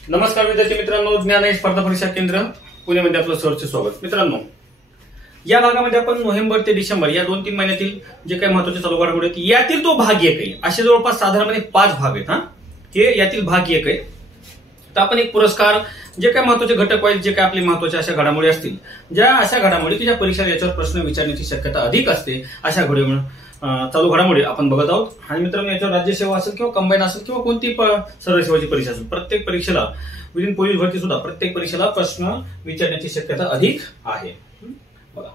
नमस्कार विद्यार्थी मित्रांनो, ज्ञान स्पर्धा परीक्षा केंद्र पुण्यामध्ये आपलं सहर्ष स्वागत. मित्रांनो, या भागामध्ये आपण नोव्हेंबर ते डिसेंबर या 2-3 महिन्यातील जे काही महत्त्वाचे चालू घडामोडी आहेत यातील तो भाग एक आहे. असे जवळपास साधारणपणे 5 भाग आहेत. हे यातील भाग एक आहे. तर आपण एक पुरस्कार जे काही महत्त्वाचे घटक आहेत, जे काही आपले महत्त्वाचे अशा घडामोडी असतील, ज्या अशा घडामोडी की ज्या परीक्षा याच्यावर प्रश्न विचारण्याची शक्यता अधिक असते, अशा चालू घडामोडी आपण बघत आहोत. आणि मित्रांनो, याच्यावर राज्यसेवा असेल किंवा कंबाईन असेल किंवा कोणती सर्व सेवाची परीक्षा असेल, प्रत्येक परीक्षेला विदिन पोलीस भरती सुद्धा प्रत्येक परीक्षेला प्रश्न विचारण्याची शक्यता अधिक आहे. बघा,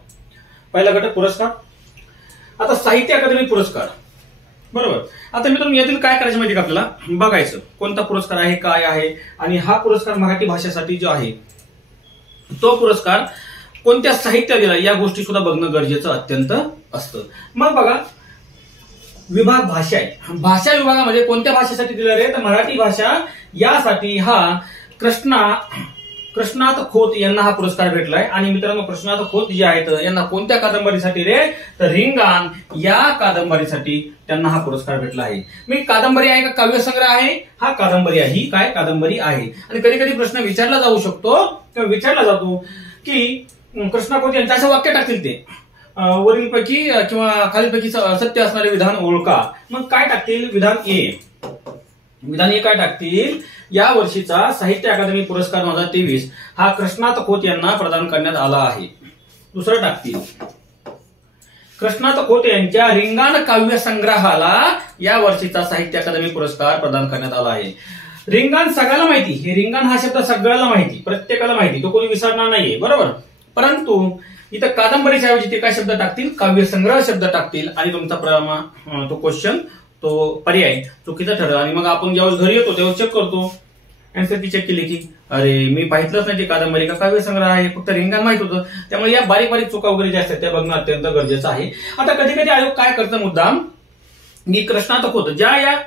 पहिला घटक पुरस्कार. आता साहित्य अकादमी पुरस्कार, बरोबर. आता मित्रांनो, यातील काय करायचं माहिती का, आपल्याला बघायचं कोणता पुरस्कार आहे, काय आहे, आणि हा पुरस्कार मराठी भाषेसाठी जो आहे तो पुरस्कार कोणत्या साहित्यात दिला या गोष्टी सुद्धा बघणं गरजेचं अत्यंत असतं. मग बघा, विभाग भाषा आहे. भाषा विभागामध्ये कोणत्या भाषेसाठी दिला रे, तर मराठी भाषा यासाठी हा कृष्णात खोत यांना हा पुरस्कार भेटलाय. आणि मित्रांनो, कृष्णात खोत जे आहेत यांना कोणत्या कादंबरीसाठी रे, तर रिंगाण या कादंबरीसाठी त्यांना हा पुरस्कार भेटला आहे. मी कादंबरी आहे का काव्यसंग्रह आहे? हा कादंबरी आहे. ही काय कादंबरी आहे. आणि कधी कधी प्रश्न विचारला जाऊ शकतो किंवा विचारला जातो की कृष्णा खोत यांचं असं वाक्य टाकतील ते वरीलपैकी किंवा खालीलपैकी सत्य असणारे विधान ओळखा. मग काय टाकतील? विधान ए काय टाकतील? या वर्षीचा साहित्य अकादमी पुरस्कार 2023 हा कृष्णात खोत यांना प्रदान करण्यात आला आहे. दुसरं टाकतील, कृष्णात खोत यांच्या रिंगाण काव्य संग्रहाला या वर्षीचा साहित्य अकादमी पुरस्कार प्रदान करण्यात आला आहे. रिंगाण सगळ्याला माहिती, हे रिंगाण हा शब्द सगळ्याला माहिती, प्रत्येकाला माहिती, तो कोणी विसरणार नाहीये, बरोबर. परंतु इथं कादंबरीच्या ऐवजी ते काय शब्द टाकतील? काव्यसंग्रह शब्द टाकतील. आणि तुमचा तो क्वेश्चन, तो पर्याय चुकीचा ठरला. आणि मग आपण ज्यावेळेस घरी येतो तेव्हा चेक करतो, अँसर की चेक केली की अरे मी पाहितलंच नाही ते कादंबरी का काव्यसंग्रह आहे, फक्त रिंगाण माहित होतं. त्यामुळे या बारीक बारीक चुका वगैरे ज्या असतात त्या बघणं अत्यंत गरजेचं आहे. आता कधी कधी आयोग काय करतं मुद्दाम, की कृष्णात खोत ज्या या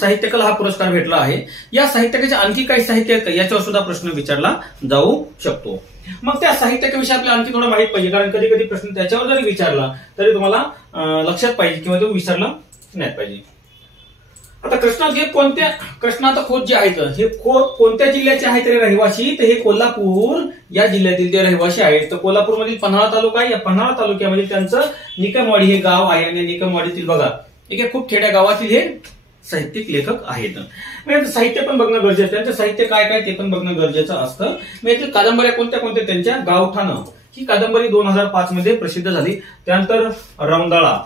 साहित्यकाला हा पुरस्कार भेटला आहे, या साहित्यकाचे आणखी काही साहित्य आहेत का याच्यावर सुद्धा प्रश्न विचारला जाऊ शकतो. मग त्या साहित्याविषयी आपल्याला आणखी थोडं माहित पाहिजे, कारण कधी कधी प्रश्न त्याच्यावर जरी विचारला तरी तुम्हाला लक्षात पाहिजे किंवा तो विसरला नाही पाहिजे. आता कृष्णात खोत जे आहेत, हे खोत कोणत्या जिल्ह्याचे आहेत रे रहिवासी, तर हे कोल्हापूर या जिल्ह्यातील ते रहिवासी आहेत. तर कोल्हापूरमधील पन्हाळा तालुका, या पन्हाळा तालुक्यामध्ये त्यांचं निकमवाडी हे गाव आहे. आणि निकमवाडीतील बघा, खूप खेड्या गावातील हे साहित्यिक लेखक आहेत. म्हणजे साहित्य पण बघणं गरजेचं आहे, त्यांचं साहित्य काय काय ते पण बघणं गरजेचं असतं. म्हणजे कादंबऱ्या कोणत्या कोणत्या त्यांच्या गावठाणं, ही कादंबरी 2005 मध्ये प्रसिद्ध झाली. त्यानंतर रौंदळा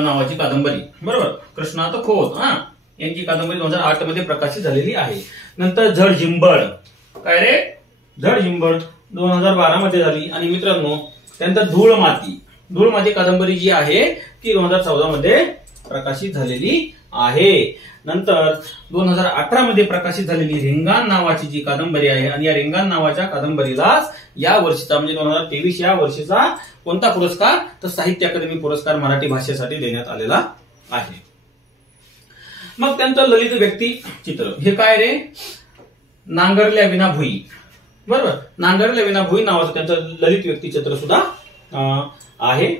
नावाची कादंबरी, बरोबर, कृष्णात खोत यांची कादंबरी 2008 मध्ये प्रकाशित झालेली आहे. नंतर झडझिंबड, काय रे, झडझिंबड 2012 मध्ये झाली. आणि मित्रांनो, त्यानंतर धूळमाती कादंबरी जी आहे ती 2014 मध्ये प्रकाशित झालेली आहे. नंतर 2018 मध्ये प्रकाशित झालेली रिंगाण नावाची जी कादंबरी आहे, आणि या रिंगाण नावाच्या कादंबरीलाच या वर्षीचा म्हणजे 2023 या वर्षीचा कोणता पुरस्कार, तर साहित्य अकादमी पुरस्कार मराठी भाषेसाठी देण्यात आलेला आहे. मग त्यानंतर ललित व्यक्तिचित्र, हे काय रे, नांगरल्या विना भुई, बरोबर, नांगरल्या विना भुई नावाचं त्यांचं ललित व्यक्तिचित्र सुद्धा आहे.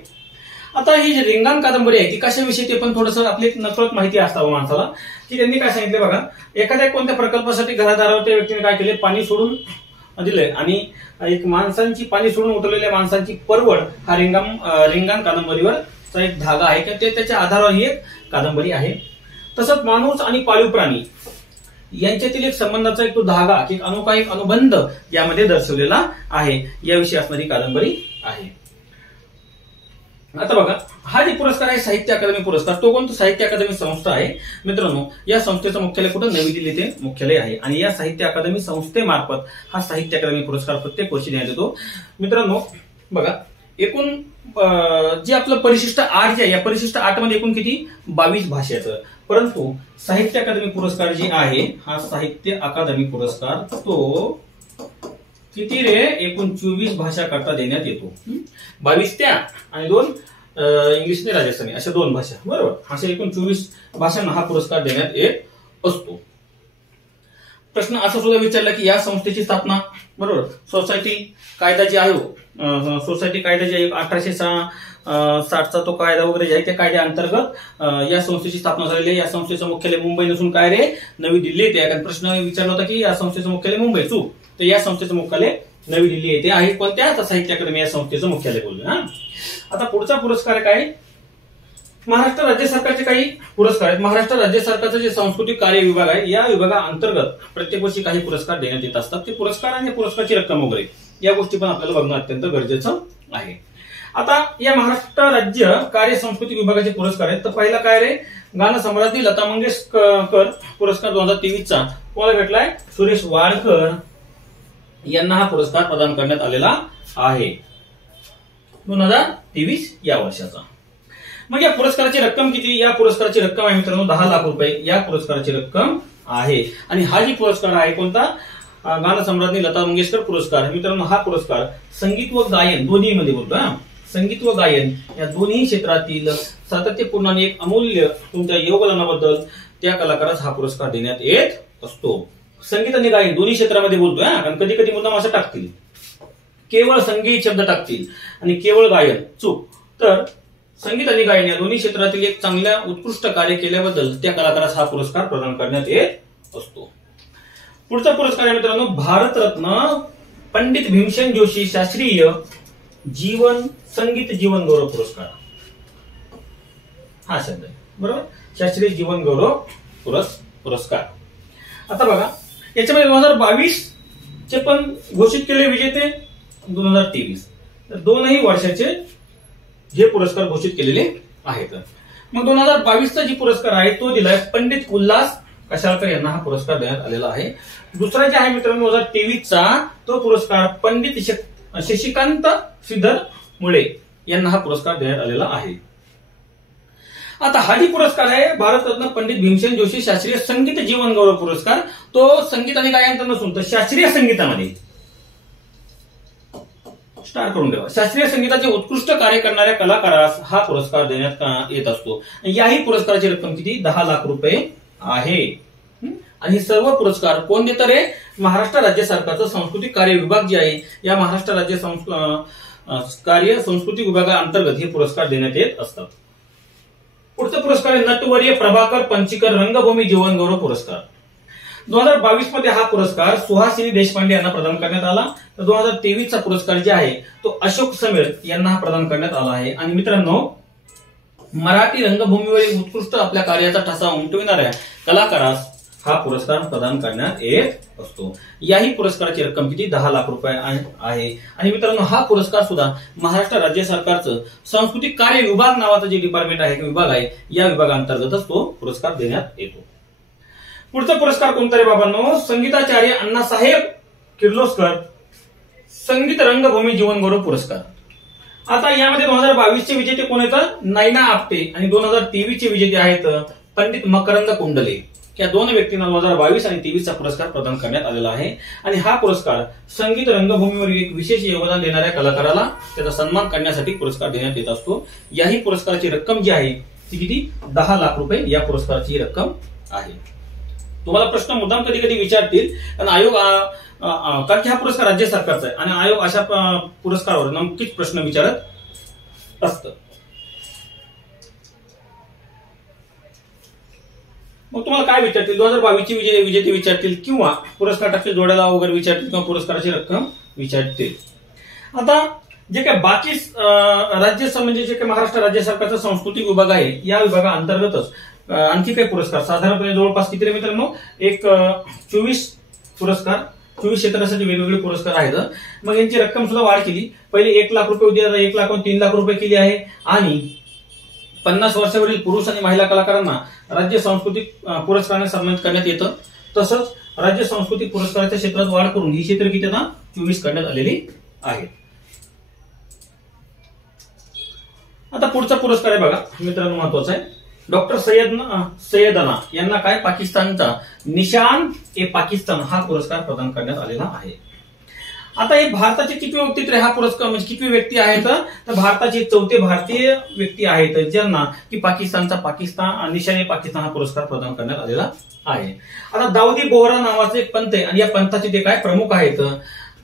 आता ही जी रिंगाण कादंबरी आहे ती कशाविषयी ते पण थोडंसं आपली नकळत माहिती असावं माणसाला, की त्यांनी काय सांगितलं बघा, एखाद्या कोणत्या प्रकल्पासाठी घरादारावर त्या व्यक्तीने काय केले, पाणी सोडून दिले. आणि एक माणसांची पाणी सोडून उठवलेल्या माणसांची परवड हा रिंगाण कादंबरीवरचा एक धागा आहे, की ते त्याच्या आधारावर ही एक कादंबरी आहे. तसंच माणूस आणि पाळीव प्राणी यांच्यातील एक संबंधाचा एक तो धागा, एक अनोखा एक अनुबंध यामध्ये दर्शवलेला आहे, याविषयी असणारी कादंबरी आहे. आता बघा, हा जे पुरस्कार आहे साहित्य अकादमी पुरस्कार, तो कोणता साहित्य अकादमी संस्था आहे. मित्रांनो, या संस्थेचं मुख्यालय कुठं? नवी दिल्ली येथे मुख्यालय आहे. आणि या साहित्य अकादमी संस्थेमार्फत हा साहित्य अकादमी पुरस्कार प्रत्येक वर्षी देण्यात येतो. मित्रांनो बघा, एकूण जे आपलं परिशिष्ट 8 जे आहे, या परिशिष्ट 8 मध्ये एकूण किती? 22 भाषेचं. परंतु साहित्य अकादमी पुरस्कार जे आहे, हा साहित्य अकादमी पुरस्कार तो किती रे, एकूण 24 भाषा करता देण्यात येतो. 22 त्या आणि 2 इंग्लिश आणि राजस्थानी अशा 2 भाषा, बरोबर, अशा एकूण 24 भाषांना हा पुरस्कार देण्यात येत असतो. प्रश्न असा सुद्धा विचारला की या संस्थेची स्थापना, बरोबर, सोसायटी कायदा जे आहे, सोसायटी कायदा जे 1806 1960चा तो कायदा वगैरे जे आहे त्या कायद्याअंतर्गत या संस्थेची स्थापना झालेली आहे. या संस्थेचं मुख्यालय मुंबई नसून काय रे नवी दिल्ली येथे आहे. कारण प्रश्न विचारला होता की या संस्थेचं मुख्यालय मुंबई, चूक. तर या संस्थेचं मुख्यालय नवी दिल्ली येथे आहे. पण त्याच साहित्य अकादमी या संस्थेचं मुख्यालय बोललं. आता पुढचा पुरस्कार काय, महाराष्ट्र राज्य सरकारचे काही पुरस्कार आहेत. महाराष्ट्र राज्य सरकारचं जे सांस्कृतिक कार्य विभाग आहे या विभागाअंतर्गत प्रत्येक वर्षी काही पुरस्कार देण्यात येत असतात. ते पुरस्कार आणि पुरस्काराची रक्कम वगैरे या गोष्टी पण आपल्याला बघणं अत्यंत गरजेचं आहे. आता या महाराष्ट्र राज्य कार्य सांस्कृतिक विभागाचे पुरस्कार आहेत. तर पहिला काय रे, गान सम्राज्ञी लता मंगेशकर पुरस्कार 2023चा कोणाला भेटलाय, सुरेश वाडकर यांना हा पुरस्कार प्रदान करण्यात आलेला आहे 2023 या वर्षाचा. मग या पुरस्काराची रक्कम किती, या पुरस्काराची रक्कम आहे मित्रांनो 10 लाख रुपये या पुरस्काराची रक्कम आहे. आणि हा जी पुरस्कार आहे कोणता, गान सम्राज्ञी लता मंगेशकर पुरस्कार. मित्रांनो हा पुरस्कार संगीत व गायन दोन्ही मध्ये बोलतो, संगीत व गायन या दोन्ही क्षेत्रातील सातत्यपूर्ण आणि एक अमूल्य तुमच्या योगदानाबद्दल त्या कलाकारास हा पुरस्कार देण्यात येत असतो. संगीत आणि गायन दोन्ही क्षेत्रामध्ये बोलतोय, कारण कधी कधी मुद्दाम असं टाकतील केवळ संगीत शब्द टाकतील आणि केवळ गायन, चूक. तर संगीत आणि गायन या दोन्ही क्षेत्रातील एक चांगल्या उत्कृष्ट कार्य केल्याबद्दल त्या कलाकारास हा पुरस्कार प्रदान करण्यात येत असतो. पुढचा पुरस्कार आहे मित्रांनो भारतरत्न पंडित भीमसेन जोशी शास्त्रीय जीवन संगीत जीवन गौरव पुरस्कार. हा शब्द आहे बरोबर, शास्त्रीय जीवन गौरव पुरस्कार. आता बघा याच्यामध्ये 2022 चे पण घोषित केले विजेते, 2023 दोनही वर्षाचे हे पुरस्कार घोषित केलेले आहेत. मग 2022चा जी पुरस्कार आहे तो दिलाय पंडित उल्हास कशाळकर यांना हा पुरस्कार देण्यात आलेला आहे. दुसरा जे आहे मित्रांनो 2023चा तो पुरस्कार पंडित शशिकांत श्रीधर मुळे यांना हा पुरस्कार देण्यात आलेला आहे. आता हा जी पुरस्कार आहे भारतरत्न पंडित भीमसेन जोशी शास्त्रीय संगीत जीवन गौरव पुरस्कार, तो संगीत आणि गायन नसून तर शास्त्रीय संगीतामध्ये स्टार्ट करून ठेवा. शास्त्रीय संगीताचे उत्कृष्ट कार्य करणाऱ्या कलाकारास हा पुरस्कार देण्यात येत असतो. याही पुरस्काराची रक्कम किती, 10 लाख रुपये आहे. आणि सर्व पुरस्कार कोण देतं रे, महाराष्ट्र राज्य सरकारचं सांस्कृतिक कार्य विभाग जे आहे या महाराष्ट्र राज्य कार्य सांस्कृतिक विभागाअंतर्गत हे पुरस्कार देण्यात येत असतात. पुढचा पुरस्कार आहे नटवर्य प्रभाकर पंचीकर रंगभूमी जीवन गौरव पुरस्कार. 2022 मध्ये हा पुरस्कार सुहासिनी देशपांडे यांना प्रदान करण्यात आला. तर 2023चा पुरस्कार जे आहे तो अशोक समीर यांना हा प्रदान करण्यात आला आहे. आणि मित्रांनो मराठी रंगभूमीवरील उत्कृष्ट आपल्या कार्याचा ठसा उमटविणाऱ्या कलाकारास हा पुरस्कार प्रदान करण्यात येत असतो. याही पुरस्काराची रक्कम किती, 10 लाख रुपये आहे. आणि मित्रांनो हा पुरस्कार सुद्धा महाराष्ट्र राज्य सरकारचं सांस्कृतिक कार्य विभाग नावाचं जे डिपार्टमेंट आहे विभाग आहे या विभागाअंतर्गतच तो पुरस्कार देण्यात येतो. पुढचा पुरस्कार कोणता रे बाबांनो, संगीताचार्य अण्णासाहेब किर्लोस्कर संगीत रंगभूमी जीवन गौरव पुरस्कार. आता यामध्ये 2022 चे विजेते कोण आहेत, नैना आपटे. आणि 2023 चे विजेते आहेत पंडित मकरंद कुंडले. या दोन व्यक्तींना 2022 आणि 23चा पुरस्कार प्रदान करण्यात आलेला आहे. आणि हा पुरस्कार संगीत रंगभूमीवरील एक विशेष योगदान देणाऱ्या कलाकाराला त्याचा सन्मान करण्यासाठी पुरस्कार देण्यात येत असतो. याही पुरस्काराची रक्कम जी आहे ती किती, 10 लाख रुपये या पुरस्काराची रक्कम आहे. तुम्हाला प्रश्न मुद्दाम कधी कधी विचारतील, कारण आयोग कारण की हा पुरस्कार राज्य सरकारचा आहे आणि आयोग अशा पुरस्कारावर नक्कीच प्रश्न विचारत असतं. मग तुम्हाला काय विचारतील, 2022 ची विजेते विचारतील किंवा पुरस्कार टाकतील जोड्याला वगैरे विचारतील किंवा पुरस्काराची रक्कम विचारतील. आता जे काय बाकी राज्य म्हणजे जे काही महाराष्ट्र राज्य सरकारचा सांस्कृतिक विभाग आहे या विभागाअंतर्गतच आणखी काही पुरस्कार साधारणपणे जवळपास किती मित्रांनो, एक 24 पुरस्कार 24 क्षेत्रासाठी वेगवेगळे पुरस्कार आहेत. मग यांची रक्कम सुद्धा वाढ केली. पहिले 1 लाख रुपये होती, आता 1 लाख 3 लाख रुपये केली आहे. आणि 50 वर्षावरील पुरुष आणि महिला कलाकारांना राज्य सांस्कृतिक पुरस्काराने सन्मानित करण्यात येतं. तसंच राज्य सांस्कृतिक पुरस्काराच्या क्षेत्रात वाढ करून ही क्षेत्र किती आता 24 करण्यात आलेली आहेत. आता पुढचा पुरस्कार आहे बघा मित्रांनो, महत्वाचा आहे. डॉक्टर सैयदना यांना काय पाकिस्तानचा निशान ए पाकिस्तान हा पुरस्कार प्रदान करण्यात आलेला आहे. आता हे भारताचे कितवे व्यक्तित्व हा पुरस्कार म्हणजे कितवी व्यक्ती आहेत, तर भारताचे 4थे भारतीय व्यक्ती आहेत ज्यांना की पाकिस्तान निशान ए पाकिस्तान हा पुरस्कार प्रदान करण्यात आलेला आहे. आता दाऊदी बोहरा नावाचे एक पंथ आहे आणि या पंथाचे ते काय प्रमुख आहेत.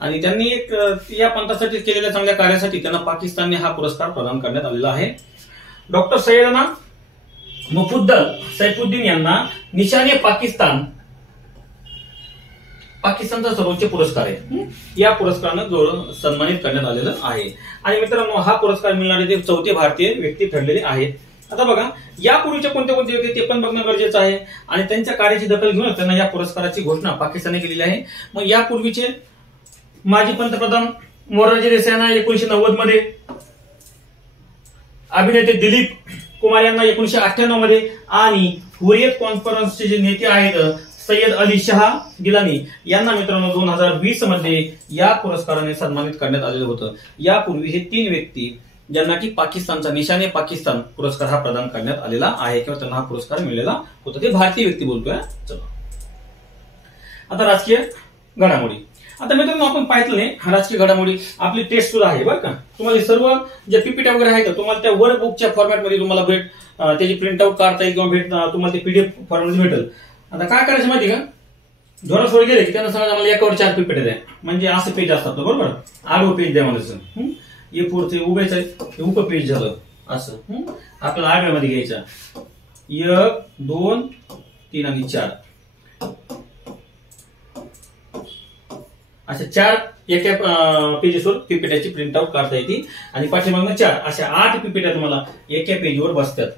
आणि त्यांनी एक या पंथासाठी केलेल्या चांगल्या कार्यासाठी त्यांना पाकिस्तानने हा पुरस्कार प्रदान करण्यात आलेला आहे. डॉक्टर सैयदना मुफद्दल सैफुद्दीन यांना निशाने पाकिस्तानचा सर्वोच्च पुरस्कार आहे. या पुरस्कारानं सन्मानित करण्यात आलेलं आहे. आणि मित्रांनो, हा पुरस्कार मिळणारे ते चौथे भारतीय व्यक्ती ठरलेले आहेत. आता बघा, यापूर्वीचे कोणते कोणते व्यक्ती ते पण बघणं गरजेचं आहे आणि त्यांच्या कार्याची दखल घेऊन त्यांना या पुरस्काराची घोषणा पाकिस्तानने केलेली आहे. मग यापूर्वीचे माजी पंतप्रधान मोरारजी देसाईंना 1990 मध्ये, अभिनेते दिलीप कुमार यांना 1998 मध्ये आणि हुरियत कॉन्फरन्सचे जे नेते आहेत सय्यद अली शाह गिलानी यांना मित्रांनो 2020 मध्ये या पुरस्काराने सन्मानित करण्यात आलेलं होतं. यापूर्वी हे 3 व्यक्ती ज्यांना की पाकिस्तानचा निशाने पाकिस्तान पुरस्कार हा प्रदान करण्यात आलेला आहे किंवा त्यांना हा पुरस्कार मिळालेला होता. ते भारतीय व्यक्ती बोलतोय. चला आता राजकीय घडामोडी. आता मित्रांनो, आपण पाहिलं नाही राजकीय घडामोडी आपली टेस्ट सुद्धा आहे बरं का. तुम्हाला सर्व जे पीपीटी वगैरे आहेत तुम्हाला त्या वर्क बुकच्या फॉर्मॅटमध्ये तुम्हाला त्याची प्रिंटआउट काढता येईल किंवा तुम्हाला ते पीडीएफ फॉर्मॅटमध्ये भेटेल. आता काय करायचं माहिती का, जोरासोर गेले की त्यांना सांगा मला एकावर 4 पीपीटी द्या, म्हणजे असं पेज असतात बरोबर. आडवं पेज द्या म्हणायचं. A4 उभ्याचं हे उप पेज झालं असं. आपल्याला आडव्यामध्ये घ्यायचा 1 2 3 आणि 4 अशा 4 एका पेजेसवर पीपीटीची प्रिंट आउट काढता येते आणि पाठीमागनं 4 अशा 8 पीपीट्या तुम्हाला एका पेजवर बसतात.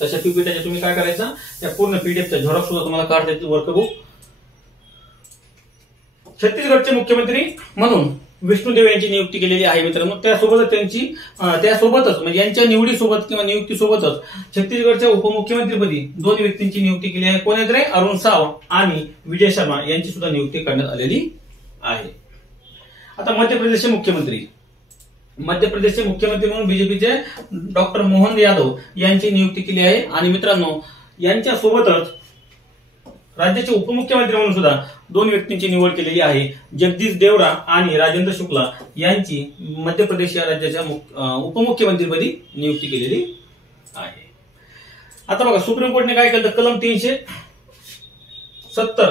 तशा पीपीटीच्या तुम्ही काय करायचं, त्या पूर्ण पीडीएफचा झेरॉक्स सुद्धा तुम्हाला काढता येते वर्कबुक. छत्तीसगडचे मुख्यमंत्री म्हणून विष्णुदेव यांची नियुक्ती केलेली आहे मित्रांनो. त्यासोबतच म्हणजे यांच्या निवडीसोबत किंवा नियुक्तीसोबतच छत्तीसगडच्या उपमुख्यमंत्रीपदी 2 व्यक्तींची नियुक्ती केली आहे. कोण आहेत रे, अरुण साव आणि विजय शर्मा यांची सुद्धा नियुक्ती करण्यात आलेली आहे. आता मध्य प्रदेशचे मुख्यमंत्री म्हणून बीजेपीचे डॉक्टर मोहन यादव यांची नियुक्ती केली आहे. आणि मित्रांनो, यांच्या सोबतच राज्याचे उपमुख्यमंत्री म्हणून सुद्धा 2 व्यक्तींची निवड केलेली आहे. जगदीश देवरा आणि राजेंद्र शुक्ला यांची मध्य प्रदेश या राज्याच्या उपमुख्यमंत्रीपदी नियुक्ती केलेली आहे. आता बघा, सुप्रीम कोर्टने काय केलं, कलम 370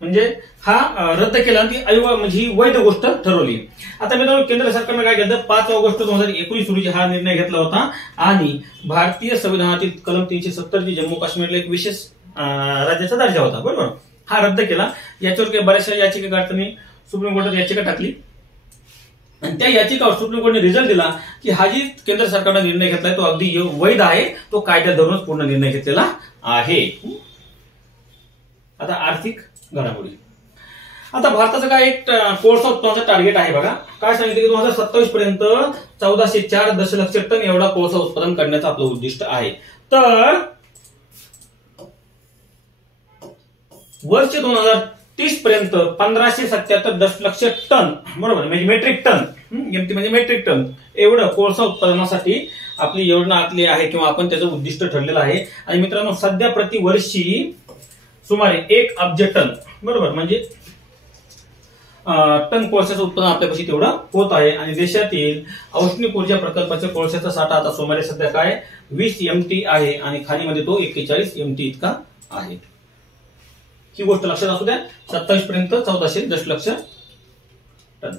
म्हणजे हा रद्द केला आणि म्हणजे ही वैध गोष्ट ठरवली. आता मित्रांनो, केंद्र सरकारनं काय केलं, 5 ऑगस्ट 2019 रोजी हा निर्णय घेतला होता आणि भारतीय संविधानातील कलम 370 जी जम्मू काश्मीरला एक विशेष राज्याचा दर्जा होता बरोबर, हा रद्द केला. याच्यावर काही बऱ्याचशा याचिकाकर्त्यांनी सुप्रीम कोर्टात याचिका टाकली आणि त्या याचिकावर सुप्रीम कोर्टाने रिझल्ट दिला की हा जी केंद्र सरकारने निर्णय घेतलाय तो अगदी वैध आहे, तो कायद्यात धरूनच पूर्ण निर्णय घेतलेला आहे. आता आर्थिक घडामोडी. आता भारताचं काय एक कोळसा उत्पादनाचं टार्गेट आहे बघा. काय सांगितलं की 2027 पर्यंत 1404 दशलक्ष टन एवढा कोळसा उत्पादन करण्याचं आपलं उद्दिष्ट आहे. तर वर्ष 2030 पर्यंत 1577 दशलक्ष टन बरोबर, म्हणजे मेट्रिक टन, म्हणजे मेट्रिक टन एवढं कोळसा उत्पादनासाठी आपली योजना आखली आहे किंवा आपण त्याचं उद्दिष्ट ठरलेलं आहे. आणि मित्रांनो, सध्या प्रतिवर्षी सुमारे 1 अब्ज टन बरोबर, म्हणजे टन कोळशाचं उत्पन्न आपल्यापाशी तेवढं होत आहे. आणि देशातील औष्णिक ऊर्जा प्रकल्पाच्या कोळशाचा साठा आता सुमारे सध्या काय 20 MT आहे आणि खाणीमध्ये तो 41 MT इतका आहे. ही गोष्ट लक्षात असू द्या. 27 पर्यंत 1400 दशलक्ष टन.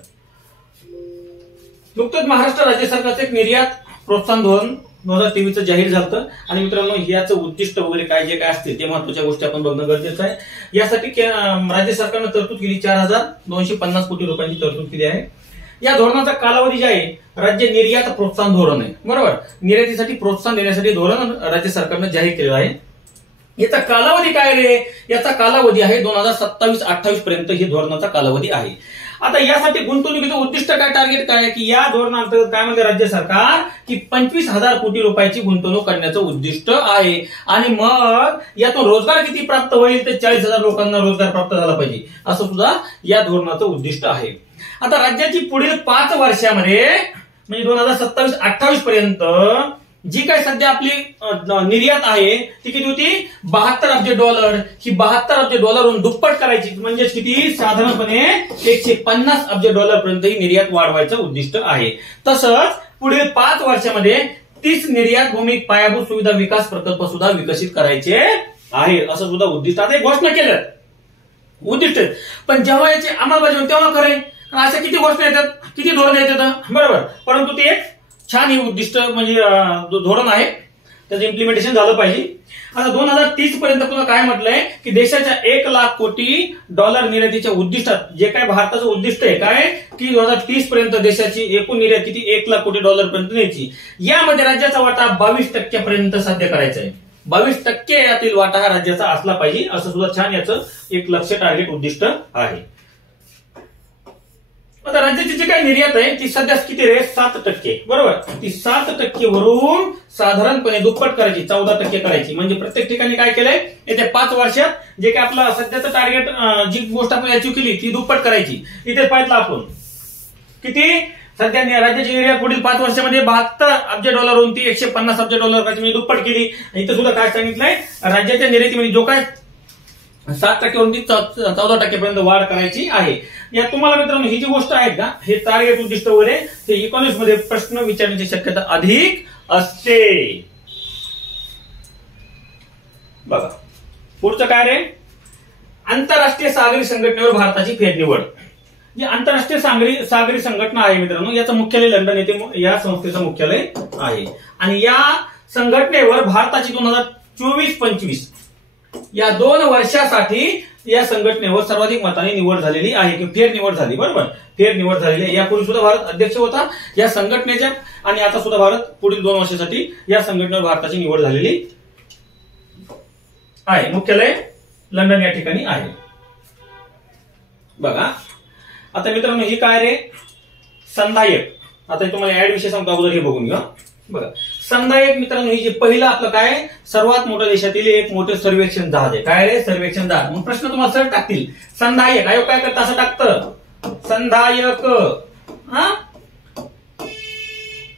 नुकतंच महाराष्ट्र राज्य सरकारचं एक निर्यात प्रोत्साहन धोरण 2023 जाहीर झालं. आणि मित्रांनो, याचं उद्दिष्ट वगैरे काय जे काय असते ते महत्वाच्या गोष्टी आपण बघणं गरजेचं आहे. यासाठी राज्य सरकारनं तरतूद केली 4250 कोटी रुपयांची तरतूद केली आहे. या धोरणाचा कालावधी जे आहे राज्य निर्यात प्रोत्साहन धोरण आहे बरोबर, निर्यातीसाठी प्रोत्साहन देण्यासाठी धोरण राज्य सरकारनं जाहीर केलेलं आहे. याचा कालावधी काय रे, याचा कालावधी आहे 2027-28 पर्यंत ही धोरणाचा कालावधी आहे. आता यासाठी गुंतवणुकीचं उद्दिष्ट काय, टार्गेट काय की या धोरणांतर्गत काय म्हणते राज्य सरकार की 25,000 कोटी रुपयाची गुंतवणूक करण्याचं उद्दिष्ट आहे. आणि मग यातून रोजगार किती प्राप्त होईल, तर 40,000 लोकांना रोजगार प्राप्त झाला पाहिजे, असं सुद्धा या धोरणाचं उद्दिष्ट आहे. आता राज्याची पुढील 5 वर्षामध्ये म्हणजे 2027-28 पर्यंत जी काय सध्या आपली निर्यात आहे ती किती होती, $72 अब्ज. ही $72 अब्ज दुप्पट करायची, म्हणजे किती साधारणपणे $150 अब्ज पर्यंत ही निर्यात वाढवायचं उद्दिष्ट आहे. तसंच पुढील 5 वर्षामध्ये 30 निर्यात भूमी पायाभूत सुविधा विकास प्रकल्प सुद्धा विकसित करायचे आहे, असं सुद्धा उद्दिष्ट आता घोषणा केलं. उद्दिष्ट आहेत. पण जेव्हा याची अंमलबजावणी तेव्हा करेल. अशा किती गोष्टी येतात, किती धोरण येतात, बरोबर. परंतु ते एक छान ही उद्दिष्ट म्हणजे धोरण आहे, त्याचं इम्प्लिमेंटेशन झालं पाहिजे. आता 2030 पर्यंत पुन्हा काय म्हटलंय की देशाच्या 1,00,000 कोटी डॉलर निर्यातीच्या उद्दिष्टात जे काय भारताचं उद्दिष्ट आहे काय की 2030 पर्यंत देशाची एकूण निर्यात किती 1,00,000 कोटी डॉलर पर्यंत न्यायची. यामध्ये राज्याचा वाटा 22% पर्यंत साध्य करायचा आहे. 22% यातील वाटा हा राज्याचा असला पाहिजे, असं सुद्धा छान याचं एक लक्ष्य टार्गेट उद्दिष्ट आहे. आता राज्याची जी काही निर्यात आहे ती सध्या किती रे 7%, बरोबर. ती 7% वरून साधारणपणे दुप्पट करायची, 14% करायची. म्हणजे प्रत्येक ठिकाणी काय केलंय येत्या 5 वर्षात जे काही आपलं सध्याचं टार्गेट जी गोष्ट आपण अचीव्ह केली ती दुप्पट करायची. इथे पाहिलं आपण किती सध्या राज्याची निर्यात पुढील 5 वर्षामध्ये 72 अब्ज डॉलरहून ती 150 अब्ज डॉलर म्हणजे दुप्पट केली. इथं सुद्धा काय सांगितलंय राज्याच्या निर्यातीमध्ये जो काय 7% वरून 14% पर्यंत वाढ करायची आहे. या तुम्हाला मित्रांनो ही जी गोष्ट आहे का हे टार्गेट उद्दिष्ट वगैरे ते इकॉनॉमिक्स मध्ये प्रश्न विचारण्याची शक्यता अधिक असते. बघा पुढचं काय रे, आंतरराष्ट्रीय सागरी संघटनेवर भारताची फेरनिवड. जी आंतरराष्ट्रीय सागरी संघटना आहे मित्रांनो याचं मुख्यालय लंडन येथे या संस्थेचं मुख्यालय आहे. आणि या संघटनेवर भारताची 2024-25 या 2 वर्षासाठी या संघटनेवर सर्वाधिक मताने निवड झालेली आहे किंवा फेरनिवड झाली, बरोबर. फेरनिवड झालेली आहे. यापूर्वी सुद्धा भारत अध्यक्ष होता या संघटनेच्या आणि आता सुद्धा भारत पुढील 2 वर्षासाठी या संघटनेवर भारताची निवड झालेली आहे. मुख्यालय लंडन या ठिकाणी आहे. बघा आता मित्रांनो ही काय रे संधायक. आता तुम्हाला ऍड विषय सांगतो, अगोदर हे बघून घ्या. बघा संधायक मित्रांनो ही जे पहिलं आपलं काय सर्वात मोठ्या देशातील एक मोठे सर्वेक्षण जहाज आहे. काय रे सर्वेक्षण जहाज. मग प्रश्न तुम्हाला सरळ टाकतील संधायक. आयोग काय करतं असं टाकतं संधायक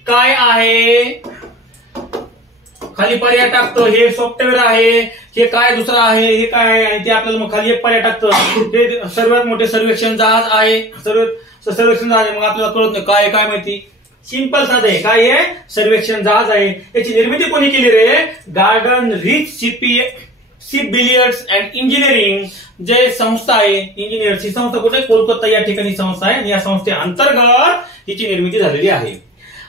काय आहे, खाली पर्याय टाकतं हे सॉफ्टवेअर आहे, हे काय दुसरं आहे, हे काय आहे, आणि ते आपल्याला मग खाली एक पर्याय टाकतं ते सर्वात मोठे सर्वेक्षण जहाज आहे. सर्वेक्षण जहाज आहे. मग आपल्याला कळत नाही काय काय माहिती. सिंपल साधं आहे. काय आहे सर्वेक्षण जहाज आहे. याची निर्मिती कोणी केली रे, garden reach ship builders and engineering जे संस्था आहे इंजिनियर्सची संस्था कुठे कोलकाता या ठिकाणी संस्था आहे आणि या संस्थेअंतर्गत हिची निर्मिती झालेली आहे.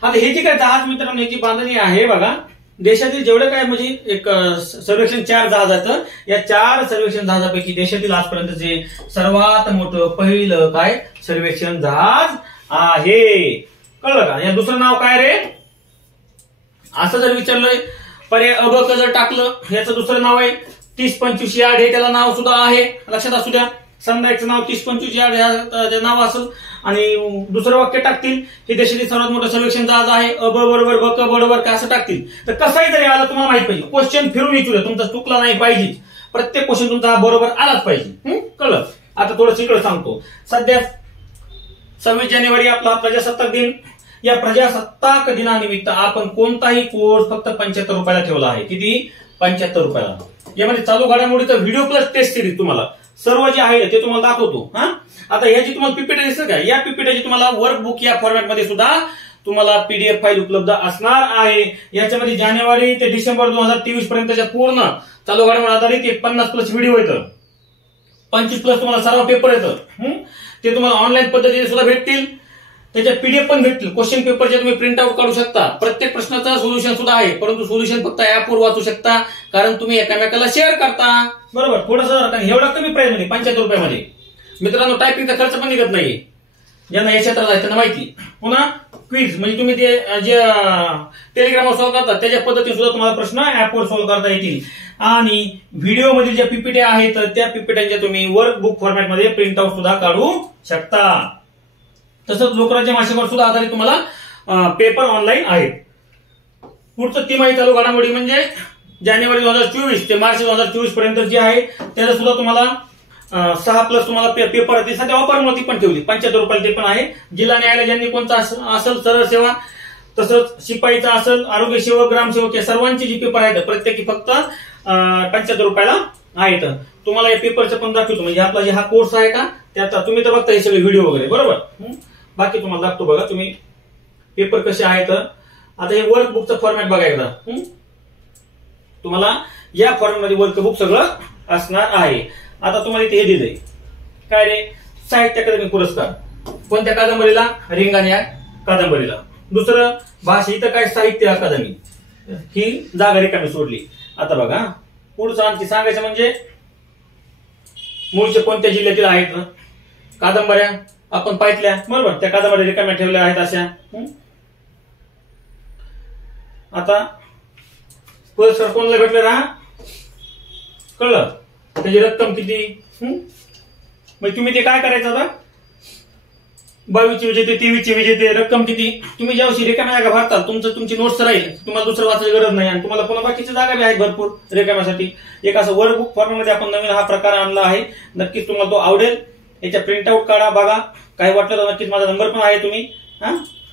आता हे जे काय जहाज मित्रांनो याची बांधणी आहे बघा देशातील जेवढे काय म्हणजे एक सर्वेक्षण 4 जहाज आहेत या 4 सर्वेक्षण जहाजापैकी देशातील आजपर्यंत जे सर्वात मोठं पहिलं काय सर्वेक्षण जहाज आहे. कळलं का. या दुसरं नाव काय रे असं जर विचारलंय पर्याय अबक जर टाकलं याचं दुसरं नाव आहे 30-25 यार्ड हे त्याला नाव सुद्धा आहे. लक्षात असू द्या संधायकचं नाव 30-25 यार्ड हे नाव असेल आणि दुसरं वाक्य टाकतील हे देशातील सर्वात मोठं सर्वेक्षण जहाज आहे. अब बरोबर बक बरोबर काय असं टाकतील. तर कसंही जरी आलं तुम्हाला माहित पाहिजे क्वेश्चन फिरून विचारू तुमचा चुकला नाही पाहिजे. प्रत्येक क्वेश्चन तुमचा बरोबर आलाच पाहिजे. कळलं. आता थोडं इकडे सांगतो. सध्या 26 जानेवारी आपला प्रजासत्ताक दिन. या प्रजासत्ताक दिनानिमित्त आपण कोणताही कोर्स फक्त 75 रुपयाला ठेवला आहे. किती 75 रुपयाला. यामध्ये चालू घडामोडीचा व्हिडिओ प्लस टेस्ट सिरीज तुम्हाला सर्व जे आहे ते तुम्हाला दाखवतो. आता ह्याची तुम्हाला पीपीटी दिसत का या पीपीटीची तुम्हाला वर्कबुक या फॉर्मॅटमध्ये सुद्धा तुम्हाला पीडीएफ फाईल उपलब्ध असणार आहे. याच्यामध्ये जानेवारी ते डिसेंबर 2023 पर्यंतच्या पूर्ण चालू घडामोडी आधारित 50+ व्हिडिओ येतं 25+ तुम्हाला सर्व पेपर येतं. ते तुम्हाला ऑनलाईन पद्धतीने सुद्धा भेटतील. त्याच्या पीडीएफ पण भेटतील. क्वेश्चन पेपरचे तुम्ही प्रिंट आउट काढू शकता. प्रत्येक प्रश्नाचं सोल्युशन सुद्धा आहे. परंतु सोल्युशन फक्त ऍपवर वाचू शकता कारण तुम्ही एकामेकाला शेअर करता. बरोबर. थोडंसं एवढा कमी प्राइस मध्ये 75 रुपयामध्ये मित्रांनो टायपिंगचा खर्च पण निघत नाही. ज्यांना या क्षेत्रात आहे त्यांना माहिती. पुन्हा क्विज म्हणजे तुम्ही ते जे टेलिग्रामवर सॉल्व्ह करता त्याच्या पद्धतीने सुद्धा तुम्हाला प्रश्न ऍपवर सॉल्व्ह करता येतील. आणि व्हिडिओ मधील ज्या पीपीटी आहेत त्या पीपीटीच्या तुम्ही वर्कबुक फॉर्मॅटमध्ये प्रिंट आउट सुद्धा काढू शकता. तसंच लोकराज्य मासिकावर सुद्धा आधारित तुम्हाला पेपर ऑनलाईन आहेत. पुढचं तिमाही चालू घडामोडी म्हणजे जानेवारी 2024 ते मार्च 2024 पर्यंत जे आहे त्याचा सुद्धा तुम्हाला 6+ तुम्हाला पेपर आहे. सध्या ऑफरमध्ये पण ठेवली 75 रुपयाला ते पण आहे. जिल्हा न्यायालय ज्यांनी कोणता असेल सरळ सेवा तसंच शिपाईचा असेल आरोग्य सेवक ग्रामसेवक या सर्वांची जी पेपर आहेत प्रत्येकी फक्त 75 रुपयाला आहेत. तुम्हाला या पेपरचं पण दाखवतो म्हणजे आपला जे हा कोर्स आहे का त्यात तुम्ही तर बघता हे सगळे व्हिडिओ वगैरे बरोबर. बाकी तुम्हाला दाखवतो बघा तुम्ही पेपर कसे आहेत. आता हे वर्कबुकचं फॉर्मॅट बघा एकदा. तुम्हाला या फॉर्मॅटमध्ये वर्कबुक सगळं असणार आहे. आता तुम्हाला इथे हे दिलंय काय रे, साहित्य अकादमी पुरस्कार. कोणत्या कादंबरीला? रिंगाण या कादंबरीला. दुसरं भाषेचं काय? साहित्य अकादमी. ही जागा रिकामी सोडली. आता बघा पुढचं आणखी सांगायचं म्हणजे मूळचे कोणत्या जिल्ह्यातील आहेत कादंबऱ्या आपण पाहितल्या, बरोबर. त्या कादंबऱ्या रिकाम्या ठेवल्या आहेत अशा. आता पुरस्कार कोणाला भेटले राहा, कळलं? त्याची रक्कम किती? मग तुम्ही ते काय करायचं आता? 22चे विजेते, 23चे विजेते, रक्कम किती? तुम्ही ज्यावर्षी रिकाम्या जागा भरताल तुमची नोट्स राहील, तुम्हाला दुसरं वाचायची गरज नाही आणि तुम्हाला पुन्हा बाकीच्या जागा बी आहेत भरपूर रिकाम्यासाठी. एक असं वर्कबुक फॉर्ममध्ये आपण नवीन हा प्रकार आणला आहे. नक्कीच तुम्हाला तो आवडेल. याच्या प्रिंट आउट काढा, बघा. काही वाटलं तर नक्कीच माझा नंबर पण आहे, तुम्ही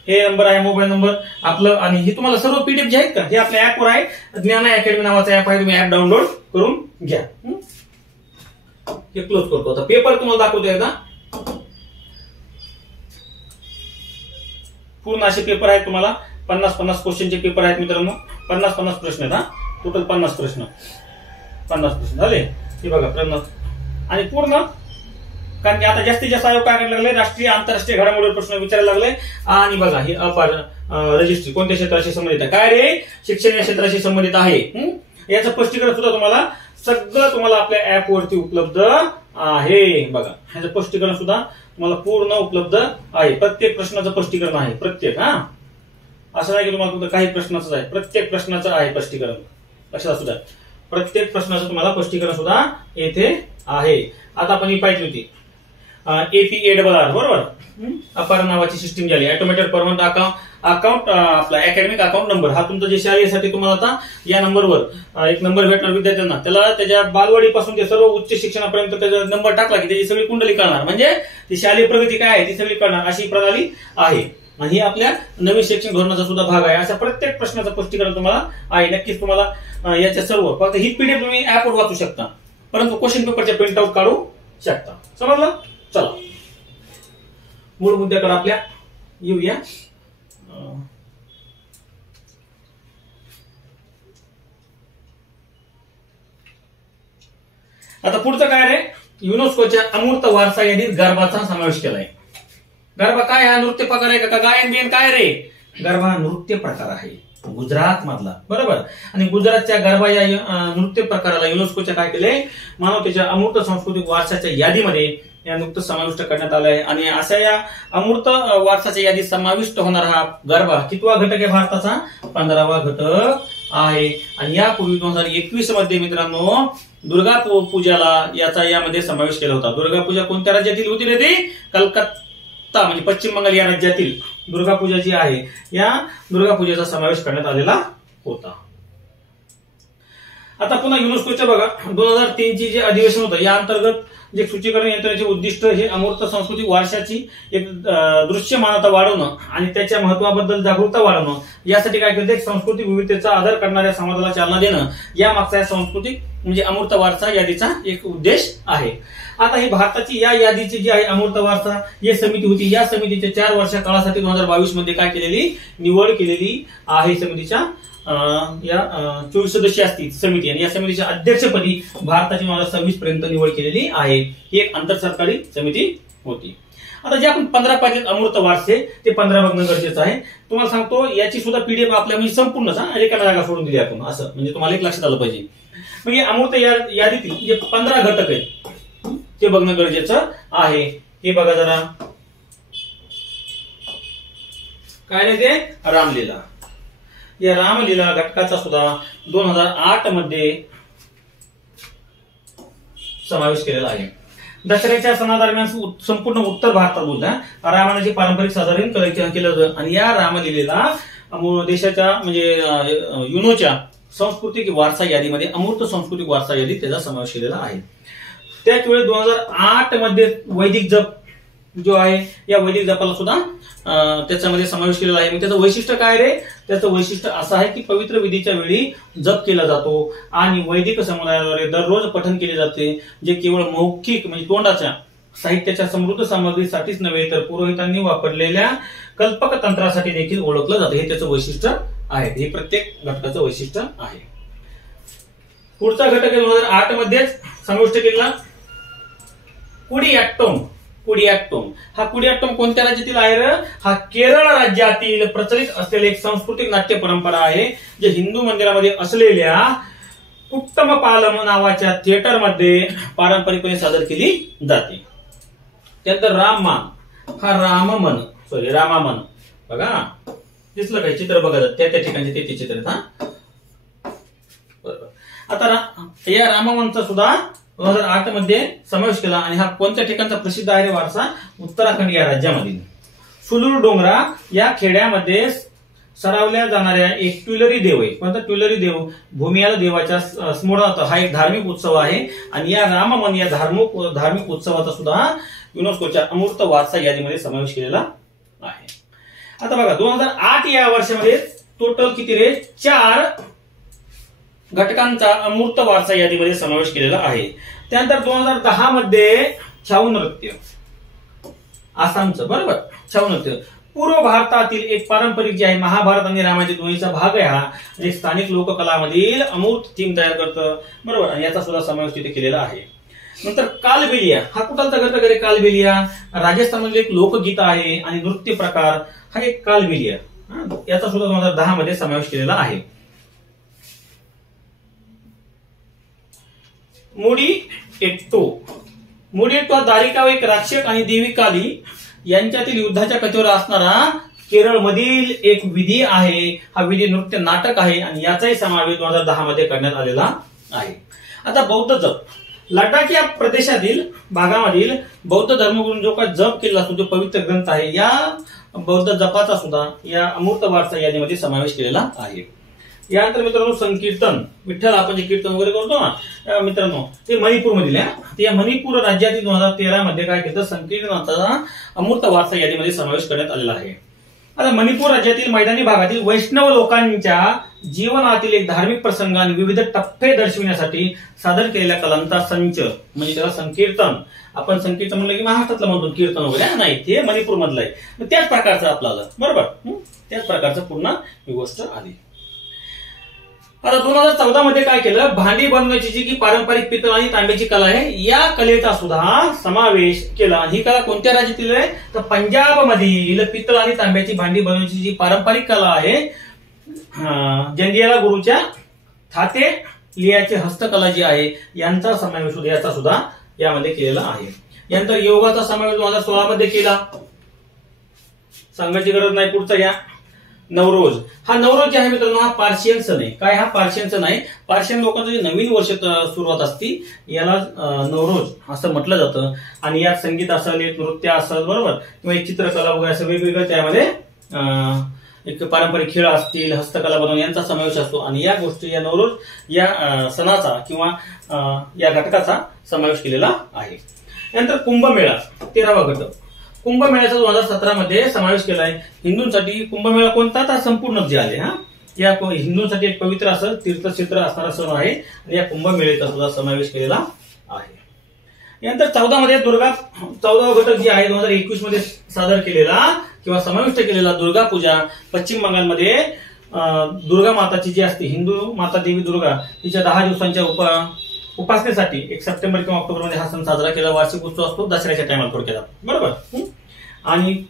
हे नंबर आहे मोबाईल नंबर आपलं. आणि हे तुम्हाला सर्व पीडीएफ जे आहेत का हे आपल्या ऍपवर आहे. ज्ञान अकॅडमी नावाचा ऍप आहे, तुम्ही ऍप डाउनलोड करून घ्या. हे क्लोज करतो. आता पेपर तुम्हाला दाखवतो एकदा. पूर्ण असे पेपर आहेत तुम्हाला. 50-50 क्वेश्चनचे पेपर आहेत मित्रांनो. 50-50 प्रश्न आहेत. टोटल 50 प्रश्न झाले. हे बघा 50 आणि पूर्ण. कारण की आता जास्तीत जास्त आयोग काय करायला लागले, राष्ट्रीय आंतरराष्ट्रीय घडामोडीवर प्रश्न विचारायला लागले. आणि बघा हे रजिस्ट्री कोणत्या क्षेत्राशी संबंधित आहे? काय रे, शिक्षण या क्षेत्राशी संबंधित आहे. याचं स्पष्टीकरण सुद्धा तुम्हाला सगळं तुम्हाला आपल्या ऍप वरती उपलब्ध आहे. बघा ह्याचं स्पष्टीकरण सुद्धा तुम्हाला पूर्ण उपलब्ध आहे. प्रत्येक प्रश्नाचं स्पष्टीकरण आहे. प्रत्येक असं नाही की तुम्हाला फक्त काही प्रश्नाचं आहे, प्रत्येक प्रश्नाचं आहे स्पष्टीकरण. लक्षात असू द्या, प्रत्येक प्रश्नाचं तुम्हाला स्पष्टीकरण सुद्धा येथे आहे. आता आपण ही पाहिजे होती APARR, बरोबर. अपार नावाची सिस्टीम झाली, ऑटोमेटेड परमनंट अकाउंट आपला अकॅडमिक अकाउंट नंबर. हा तुमचा जे शाळेसाठी तुम्हाला आता या नंबरवर एक नंबर भेटणार विद्यार्थ्यांना. त्याला त्याच्या बालवाडीपासून ते सर्व उच्च शिक्षणापर्यंत त्याचा नंबर टाकला की त्याची सगळी कुंडली कळणार. म्हणजे ती शालेय प्रगती काय आहे ती सगळी कळणार, अशी प्रणाली आहे. आणि ही आपल्या नवीन शैक्षणिक धोरणाचा सुद्धा भाग आहे. अशा प्रत्येक प्रश्नाचं स्पष्टीकरण तुम्हाला आहे. नक्कीच तुम्हाला याच्या सर्व फक्त ही पीडीएफ तुम्ही ऍपवर वाचू शकता, परंतु क्वेश्चन पेपरचे प्रिंट आउट काढू शकता. समजलं? चला मूळ मुद्द्याकडे आपल्या येऊया. आता पुढचं काय रे, युनेस्कोच्या अमूर्त वारसा यादीत गरबाचा समावेश केलाय. गरबा काय हा नृत्य प्रकार आहे का गायन बियन? काय रे, गरबा हा नृत्य प्रकार आहे गुजरात मधला, बरोबर. आणि गुजरातच्या गरबा या नृत्य प्रकाराला युनेस्कोच्या काय केले, मानवतेच्या अमूर्त सांस्कृतिक वारसाच्या यादीमध्ये या नुकतंच समाविष्ट करण्यात आलं आहे. आणि अशा या अमूर्त वारसाच्या यादीत समाविष्ट होणारा हा गरबा कितवा घटक आहे भारताचा? 15वा घटक आहे. आणि यापूर्वी 2021 मध्ये मित्रांनो दुर्गा पूजाला याचा यामध्ये समावेश केला होता. दुर्गा पूजा कोणत्या राज्यातील होती रे? ती कलकत्ता म्हणजे पश्चिम बंगाल या राज्यातील दुर्गा पूजा जी आहे या दुर्गा पूजेचा समावेश करण्यात आलेला होता. आता पुन्हा युनेस्कोच्या बघा 2003 ची जे अधिवेशन होतं या अंतर्गत जे सूचीकरण यंत्रणेचे उद्दिष्ट हे अमूर्त सांस्कृतिक वारशाची एक दृश्यमानता वाढवणं आणि त्याच्या महत्वाबद्दल जागरूकता वाढवणं यासाठी काय करते, सांस्कृतिक विविधतेचा आदर करणाऱ्या समाजाला चालना देणं या मागचा या सांस्कृतिक म्हणजे अमूर्त वारसा यादीचा एक उद्देश आहे. आता ही भारताची या यादीची जी आहे अमूर्त वारसा ही समिती होती. या समितीच्या 4 वर्षा काळासाठी 2022 मध्ये काय केलेली, निवड केलेली आहे. समितीच्या या 24 सदस्य असतील समिती आणि या समितीच्या अध्यक्षपदी भारताची 2026 पर्यंत निवड केलेली आहे. ही एक आंतरसरकारी समिती होती. आता जे आपण 15 पाहिजेत अमूर्त वारसे ते 15 बघणं गरजेचं आहे. तुम्हाला सांगतो याची सुद्धा पीडीएफ आपल्या म्हणजे संपूर्ण एका जागा सोडून दिली आपण, असं म्हणजे तुम्हाला एक लक्षात आलं पाहिजे. मग हे अमूर्त यादीतील जे 15 घटक आहेत ते बघणं गरजेचं आहे. हे बघा जरा, काय नाही ते रामलीला. या रामलीला घटकाचा सुद्धा 2008 मध्ये समावेश केलेला आहे. दसऱ्याच्या सणादरम्यान संपूर्ण उत्तर भारतात बोलता रामायणाचे पारंपरिक साधारण केलं होतं. आणि या रामलीलेला देशाच्या म्हणजे युनोच्या सांस्कृतिक वारसा यादीमध्ये अमूर्त सांस्कृतिक वारसा यादीत त्याचा समावेश केलेला आहे. त्याच वेळी 2008 मध्ये वैदिक जप जो आहे या वैदिक जपाला सुद्धा त्याच्यामध्ये समावेश केलेला आहे. त्याचं वैशिष्ट्य काय रे, त्याचं वैशिष्ट्य असं आहे की पवित्र विधीच्या वेळी जप केला जातो आणि वैदिक समुदायाद्वारे दररोज पठण केले जाते, जे केवळ मौखिक म्हणजे तोंडाच्या साहित्याच्या समृद्ध सामग्रीसाठीच नव्हे तर पुरोहितांनी वापरलेल्या कल्पक तंत्रासाठी देखील ओळखलं जातं. हे त्याचं वैशिष्ट्य आहे. हे प्रत्येक घटकाचं वैशिष्ट्य आहे. पुढचा घटक 2008 मध्येच समाविष्ट केला कुडियाट्टम. कुडियाट्टम हा कुडियाट्टम कोणत्या राज्यातील आहे रे? हा केरळ राज्यातील प्रचलित असलेले एक सांस्कृतिक नाट्य परंपरा आहे, जे हिंदू मंदिरामध्ये असलेल्या कुट्टमपालम नावाच्या थिएटरमध्ये पारंपरिकपणे सादर केली जाते. त्यानंतर राममान हा रामामन बघा ना, दिसलं काही चित्र बघा, त्या ठिकाणचे ते चित्र आहेत. हा बरोबर. आता या रामामनचा सुद्धा 2008 मध्ये समावेश केला. आणि हा कोणत्या ठिकाणचा प्रसिद्ध आहे वारसा? उत्तराखंड या राज्यामधील सुलूर डोंगरा या खेड्यामध्ये सरावल्या जाणाऱ्या एक ट्युलरी देव आहे. कोणता ट्युलरी देव? भूमियाल देवाच्या स्मरणार्थ हा एक धार्मिक उत्सव आहे. आणि या राममन या धार्मिक उत्सवाचा सुद्धा युनेस्कोच्या अमूर्त वारसा यादीमध्ये समावेश केलेला आहे. आता बघा 2008 या वर्षामध्ये टोटल किती रे? 4 घटकांचा अमूर्त वारसा यादीमध्ये समावेश केलेला आहे. त्यानंतर 2010 मध्ये छाऊ नृत्य, आसामचं बरोबर. छाऊ नृत्य पूर्व भारतातील एक पारंपरिक जे आहे, महाभारत आणि रामायण दोन्हीचा भाग आहे. हा एक स्थानिक लोककलामधील अमूर्त थीम तयार करतं बरोबर. आणि याचा सुद्धा समावेश तिथे केलेला आहे. नंतर कालबेलिया हा कुठलचा घटक आहे? कालबेलिया राजस्थानमधील एक लोकगीत आहे आणि नृत्य प्रकार हा एक कालबेलिया, याचा सुद्धा 2010 मध्ये समावेश केलेला आहे. मुडिएट्टो हा दारिका एक राक्षक आणि देवी काली यांच्यातील युद्धाच्या कथेवर असणारा केरळमधील एक विधी आहे. हा विधी नृत्य नाटक आहे आणि याचाही समावेश 2010 मध्ये करण्यात आलेला आहे. आता बौद्ध जप, लडाख या प्रदेशातील भागामधील बौद्ध धर्मगुरूंनी जो काही जप केला असतो, जो पवित्र ग्रंथ आहे, या बौद्ध जपाचा सुद्धा या अमूर्त वारसा यादीमध्ये समावेश केलेला आहे. यानंतर मित्रांनो संकीर्तन, विठ्ठल आपण जे कीर्तन वगैरे करतो ना मित्रांनो, ते मणिपूर मधील आहे. या मणिपूर राज्यातील 2013 मध्ये काय केलं? संकीर्तनाचा अमूर्त वारसा यादीमध्ये समावेश करण्यात आलेला आहे. आता मणिपूर राज्यातील मैदानी भागातील वैष्णव लोकांच्या जीवनातील एक धार्मिक प्रसंग आणि विविध टप्पे दर्शविण्यासाठी सादर केलेल्या कलांचा संच म्हणजे त्याला संकीर्तन. आपण संकीर्तन म्हणलं की महाराष्ट्रातलं म्हणतो कीर्तन वगैरे, नाही, ते मणिपूर मधलं आहे. त्याच प्रकारचं आपल्याला बरोबर, त्याच प्रकारचं पूर्ण ही गोष्ट आली. आता 2014 मध्ये काय केलं? भांडी बनवण्याची जी की पारंपरिक पितळ आणि तांब्याची कला आहे, या कलेचा सुद्धा समावेश केला. ही कला कोणत्या राज्यातील आहे? तर पंजाब मधील पितळ आणि तांब्याची भांडी बनवण्याची जी पारंपरिक कला आहे, जंजियाला गुरुच्या थाते लियाची हस्तकला जी आहे, यांचा समावेश याचा सुद्धा यामध्ये केलेला आहे. यानंतर योगाचा समावेश 2016 मध्ये केला. सांगायची गरज नाही. पुढचा घ्या नवरोज. हा नवरोज जे आहे मित्रांनो, हा पार्शियन सण आहे. काय? हा पार्शियन सण आहे. पार्शियन लोकांचं जे नवीन वर्ष सुरुवात असती, याला नवरोज असं म्हटलं जातं. आणि यात संगीत असेल, एक नृत्य असेल बरोबर, किंवा एक चित्रकला वगैरे असं वेगवेगळं त्यामध्ये एक पारंपरिक खेळ असतील, हस्तकला बनवून यांचा समावेश असतो. आणि या गोष्टी, या नवरोज या सणाचा किंवा या घटकाचा समावेश केलेला आहे. यानंतर कुंभमेळा 13वा घटक. कुंभमेळ्याचा 2017 मध्ये समावेश केला आहे. हिंदूंसाठी कुंभमेळा कोणता? तर संपूर्ण जे आले. या हिंदूंसाठी एक पवित्र असं तीर्थक्षेत्र असणारा सण आहे आणि या कुंभमेळ्याचा सुद्धा समावेश केलेला आहे. यानंतर 14 मध्ये 14वा घटक जे आहे 2021 मध्ये सादर केलेला किंवा समाविष्ट केलेला दुर्गा पूजा. पश्चिम बंगालमध्ये दुर्गा माताची जी असते, हिंदू माता देवी दुर्गा, तिच्या 10 दिवसांच्या उपासनेसाठी 1 सप्टेंबर किंवा ऑक्टोबर मध्ये हा सण साजरा केला. वार्षिक उत्सव असतो दसऱ्याच्या टायमाला थोडक्यात बरोबर. आणि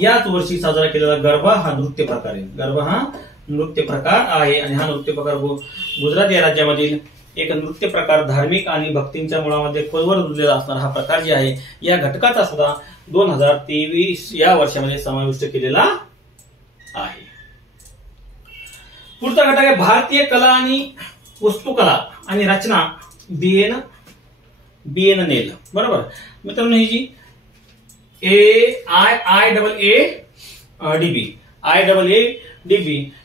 याच वर्षी साजरा केलेला गरबा हा नृत्य प्रकार आहे. गरबा हा नृत्य प्रकार आहे आणि हा नृत्य प्रकार गुजरात या राज्यामधील एक नृत्य प्रकार, धार्मिक आणि भक्तींच्या मुळामध्ये खोलवर रुजलेला असणारा हा प्रकार जे आहे, या घटकाचा सुद्धा 2023 या वर्षामध्ये समाविष्ट केलेला आहे. पुढचा घटक आहे भारतीय कला आणि वस्तुकला आणि रचना, बिएनएल बरोबर. मित्रांनो ही जी IAADB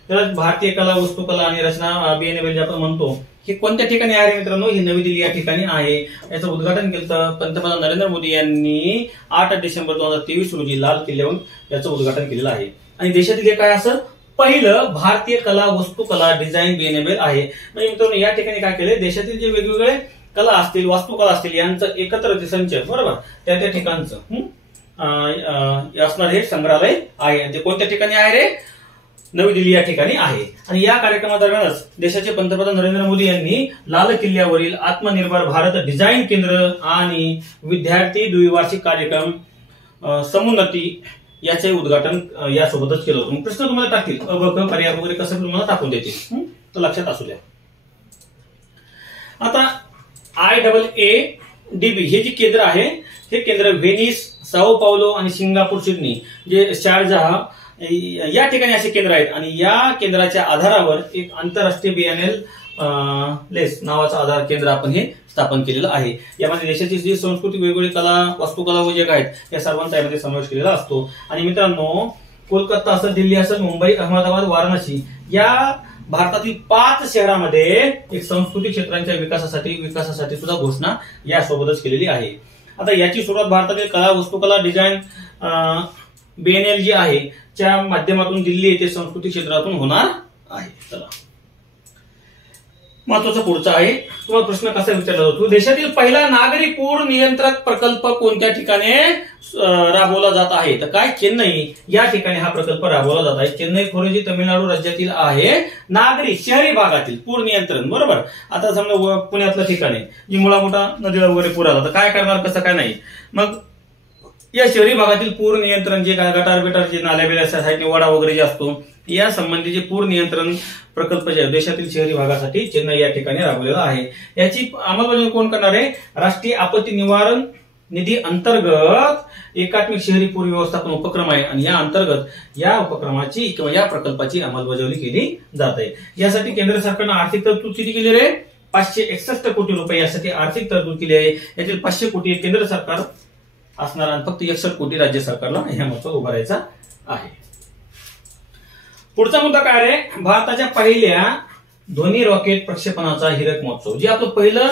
त्याला भारतीय कला, वस्तुकला आणि रचना बिएनएल जे आपण म्हणतो, हे कोणत्या ठिकाणी आहे मित्रांनो? ही नवी दिल्ली या ठिकाणी आहे. याचं उद्घाटन केलं पंतप्रधान नरेंद्र मोदी यांनी 8 डिसेंबर 2023 रोजी लाल किल्ल्यावरून याचं उद्घाटन केलेलं आहे. आणि देशातील काय असं पहिलं भारतीय कला, वस्तुकला डिझाईन बिएनएल आहे. म्हणजे मित्रांनो या ठिकाणी काय केलंय, देशातील जे वेगवेगळे कला असतील, वास्तुकला असतील, यांचं एकत्र संच बरोबर त्या ठिकाणचं असणार हे संग्रहालय आहे. ते कोणत्या ठिकाणी आहे रे? नवी दिल्ली या ठिकाणी आहे. आणि या कार्यक्रमादरम्यानच देशाचे पंतप्रधान नरेंद्र मोदी यांनी लाल किल्ल्यावरील आत्मनिर्भर भारत डिझाईन केंद्र आणि विद्यार्थी द्विवार्षिक कार्यक्रम समुन्नती याचे उद्घाटन यासोबतच केलं होतं. प्रश्न तुम्हाला टाकतील अ ब क पर्याय वगैरे कसं तुम्हाला टाकून देतील, तर लक्षात असू द्या. आता IAADB हे जे केंद्र आहे हे केंद्र व्हेनिस, साओ पावलो आणि सिंगापूर, सिडनी जे शारजाह या ठिकाणी असे केंद्र आहेत. आणि या केंद्राच्या आधारावर एक आंतरराष्ट्रीय बियाणेल लेस नावाचं आधार केंद्र आपण हे स्थापन केलेलं आहे. यामध्ये देशाची जी संस्कृती, वेगवेगळी कला, वास्तुकला व जग आहेत या सर्वांचा यामध्ये समावेश केलेला असतो. आणि मित्रांनो, कोलकाता असेल, दिल्ली असेल, मुंबई, अहमदाबाद, वाराणसी या भारतातील 5 शहरांमध्ये एक सांस्कृतिक क्षेत्रांच्या विकासासाठी सुद्धा घोषणा यासोबतच केलेली आहे. आता याची सुरुवात भारतातील कला, वस्तुकला, डिझाईन बिएनएल जी आहे च्या माध्यमातून दिल्ली येथे सांस्कृतिक क्षेत्रातून होणार आहे. चला, महत्वाचा पुढचा आहे. तुम्हाला प्रश्न कसा विचारला जातो, देशातील पहिला नागरी पूर नियंत्रक प्रकल्प कोणत्या ठिकाणी राबवला जात आहे? तर काय, चेन्नई या ठिकाणी हा प्रकल्प राबवला जात आहे. चेन्नई खोरे तमिळनाडू राज्यातील आहे. नागरी शहरी भागातील पूर नियंत्रण, बरोबर. आता समजा पुण्यातलं ठिकाण आहे, जी मुळा मोठा नदीला वगैरे पूर आला तर काय करणार, कसं काय नाही. मग या शहरी भागातील पूर नियंत्रण, जे गटार बिटार, जे नाल्या बिल्या साईडने वडा वगैरे जे असतो, या संबंधीचे पूर नियंत्रण प्रकल्प जे देशातील शहरी भागासाठी चेन्नई या ठिकाणी राबवलेला आहे. याची अंमलबजावणी कोण करणार आहे? राष्ट्रीय आपत्ती निवारण निधी अंतर्गत एकात्मिक शहरी पूर व्यवस्थापन उपक्रम आहे. आणि या अंतर्गत या उपक्रमाची किंवा या प्रकल्पाची अंमलबजावणी केली जात आहे. यासाठी केंद्र सरकारनं आर्थिक तरतूद किती केली रे? 561 कोटी रुपये यासाठी आर्थिक तरतूद केली आहे. यातील 500 कोटी केंद्र सरकार असणार आणि फक्त 61 कोटी राज्य सरकारला ह्यामध्ये उभारायचा आहे. पुढचा मुद्दा काय आहे? भारताच्या पहिल्या ध्वनी रॉकेट प्रक्षेपणाचा हीरक महोत्सव. जे आपलं पहिलं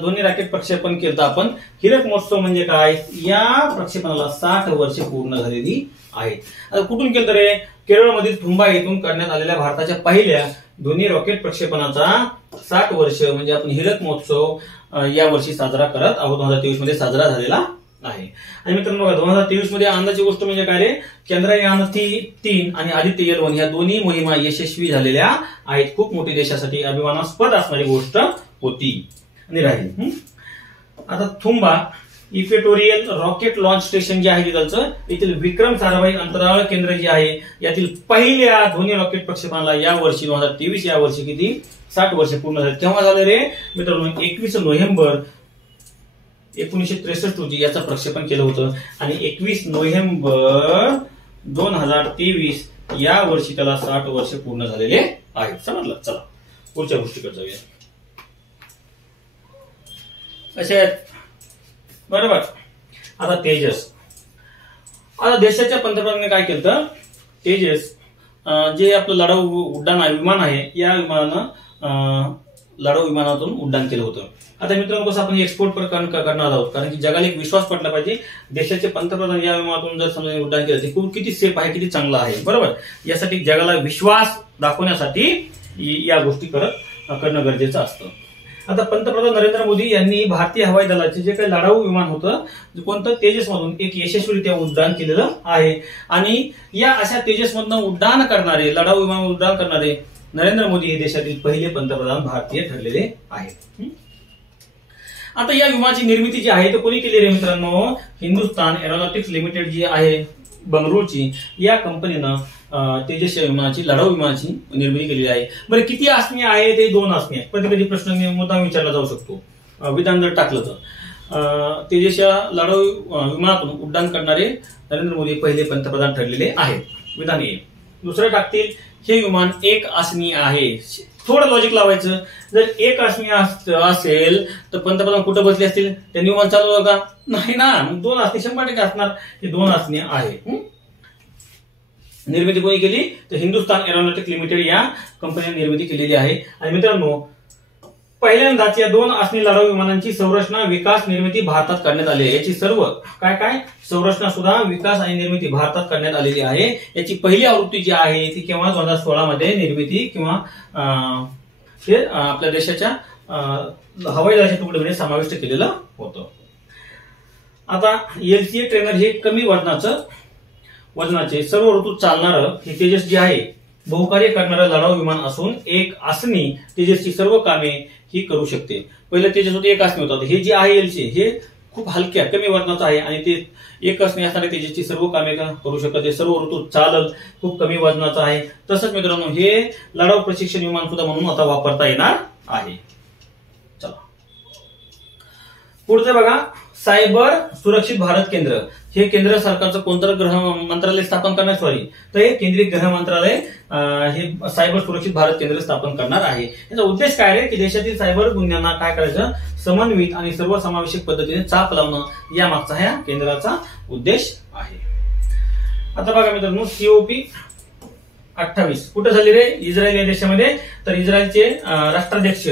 ध्वनी रॉकेट प्रक्षेपण केलं आपण, हीरक महोत्सव म्हणजे काय? या प्रक्षेपणाला 60 वर्षे पूर्ण झालेली आहेत. आता कुठून केलं रे? केरळमधील थुंबा येथून करण्यात आलेल्या भारताच्या पहिल्या ध्वनी रॉकेट प्रक्षेपणाचा 60 वर्ष म्हणजे आपण हीरक महोत्सव या वर्षी साजरा करत आहोत. 2023 मध्ये साजरा झालेला आहे. आणि मित्रांनो बघा, 2023 मध्ये आनंदाची गोष्ट म्हणजे काय रे? चंद्रयान 3 आणि आदित्य L1 या दोन्ही मोहिमा यशस्वी झालेल्या आहेत. खूप मोठी देशासाठी अभिमानास्पद असणारी गोष्ट होती आणि राहील. आता Thumba equatorial rocket launch station जे आहे तिथलं, येथील विक्रम साराभाई अंतराळ केंद्र जे आहे यातील पहिल्या ध्वनी रॉकेट प्रक्षेपणाला या वर्षी 2023 या वर्षी किती 60 वर्षे पूर्ण झाले. तेव्हा झालं रे मित्रांनो 21 नोव्हेंबर 1963 रोजी याचं प्रक्षेपण केलं होतं. आणि 21 नोव्हेंबर 2023 या वर्षी त्याला 60 वर्ष पूर्ण झालेले आहेत. समजलं? चला पुढच्या गोष्टीकडे जाऊया. असे आहेत, बरोबर. आता तेजस, आता देशाच्या पंतप्रधानांनी काय केलं? तेजस जे आपलं लढाऊ उड्डाण विमान आहे, या विमानानं लढाऊ विमानातून उड्डाण केलं होतं. आता मित्रांनो, कसं आपण एक्सपोर्ट करणार आहोत, कारण की जगाला एक विश्वास पटला पाहिजे. देशाचे पंतप्रधान या विमानातून जर समजा उड्डाण केलं तर किती सेफ आहे, किती चांगलं आहे, बरोबर. यासाठी जगाला विश्वास दाखवण्यासाठी या गोष्टी करणं गरजेचं असतं. आता पंतप्रधान नरेंद्र मोदी यांनी भारतीय हवाई दलाचे जे काही लढाऊ विमान होतं कोणतं तेजस मधून एक यशस्वीरित्या उड्डाण केलेलं आहे. आणि या अशा तेजस मधून उड्डाण करणारे, लढाऊ विमान उड्डाण करणारे नरेंद्र मोदी हे देशातील पहिले पंतप्रधान भारतीय ठरलेले आहेत. आता या विमानाची निर्मिती जी आहे ती कोणी केली रे मित्रांनो? हिंदुस्तान एरोनॉटिक्स लिमिटेड जी आहे बंगळुरूची, या कंपनीनं तेजस विमानाची, लढाऊ विमानाची निर्मिती केलेली आहे. बरं, किती आसनी आहे? ते 2 आसनी आहेत. कधी कधी प्रश्न मुद्दाम विचारला जाऊ शकतो, विधान जर टाकलं तर. तेजस या लढाऊ विमानातून उड्डाण करणारे नरेंद्र मोदी पहिले पंतप्रधान ठरलेले आहेत. विधान हे दुसरं टाकतील, हे विमान 1 आसनी आहे. थोडं लॉजिक लावायचं, जर 1 आसनी असेल तर पंतप्रधान कुठं बसले असतील? त्यांनी विमान चालवलं का? नाही ना. 2 आसनी 100% असणार. हे 2 आसनी आहे. निर्मिती कोणी केली? तर हिंदुस्तान एरोनॉटिक्स लिमिटेड या कंपनीने निर्मिती केलेली आहे. आणि मित्रांनो, पहिल्यांदाच या 2 आसनी लढाऊ विमानांची संरचना, विकास, निर्मिती भारतात करण्यात आली आहे. याची सर्व काय संरचना सुद्धा, विकास आणि निर्मिती भारतात करण्यात आलेली आहे. याची पहिली आवृत्ती जी आहे ती केव्हा 2016 मध्ये निर्मिती किंवा आपल्या देशाच्या हवाई दलाच्या तुकड्यामध्ये समाविष्ट केलेलं होतं. आता LCA ट्रेनर हे कमी वजनाचे सर्व ऋतूत चालणारं हे तेजस जे आहे बहुकार्य करणारं लढाऊ विमान असून एक आसनी तेजसची सर्व कामे ही करू शकते. पहिलं तेजस होते एक आसनी होतं. हे जे आहे एलसी हे खूप हलक्या कमी वजनाचं आहे आणि ते एक आसनी असणारे तेजसची सर्व कामे करू शकते. सर्व ऋतू चालल, खूप कमी वजनाचं आहे. तसंच मित्रांनो हे लढाऊ प्रशिक्षण विमान सुद्धा म्हणून आता वापरता येणार आहे. चला पुढचं बघा, सायबर सुरक्षित भारत केंद्र. हे केंद्र सरकारचं कोणतं गृह मंत्रालय स्थापन करणार, तर हे केंद्रीय गृह मंत्रालय हे सायबर सुरक्षित भारत केंद्र स्थापन करणार आहे. याचा उद्देश काय आहे की देशातील सायबर गुन्ह्यांना काय करायचं, समन्वित आणि सर्वसमावेशक पद्धतीने चाप लावणं या मागचा ह्या केंद्राचा उद्देश आहे. आता बघा मित्रांनो, COP 28 कुठे झाली रे, इस्रायल या देशामध्ये. तर इस्रायलचे राष्ट्राध्यक्ष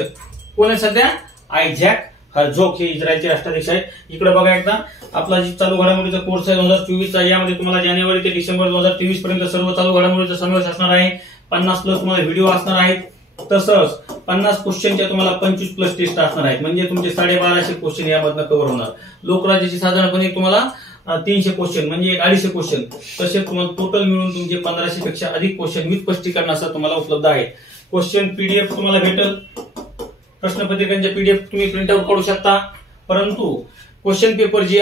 कोण आहे सध्या, आयझॅक हर्झोग हे इस्रायलचे राष्ट्राध्यक्ष आहेत. इकडे बघा एकदा आपला जी चालू घडामोडीचा कोर्स आहे 2024चा, यामध्ये तुम्हाला जानेवारी ते डिसेंबर 2023 पर्यंत सर्व चालू घडामोडीचा समावेश असणार आहे. 50+ तुम्हाला व्हिडिओ असणार आहेत. तसंच 50 क्वेश्चनच्या तुम्हाला 25+ टेस्ट असणार आहेत. म्हणजे तुमचे 1250 क्वेश्चन यामधनं कव्हर होणार. लोकराज्याची साधारणपणे तुम्हाला 300 क्वेश्चन म्हणजे 250 क्वेश्चन, तसे तुम्हाला टोटल मिळून तुमचे 1500 पेक्षा अधिक क्वेश्चन विथ स्पष्टीकरण असं तुम्हाला उपलब्ध आहे. क्वेश्चन PDF तुम्हाला भेटेल. प्रश्नपत्रिकांचे PDF तुम्ही प्रिंटआउट काढू शकता. परंतु क्वेश्चन पेपर जे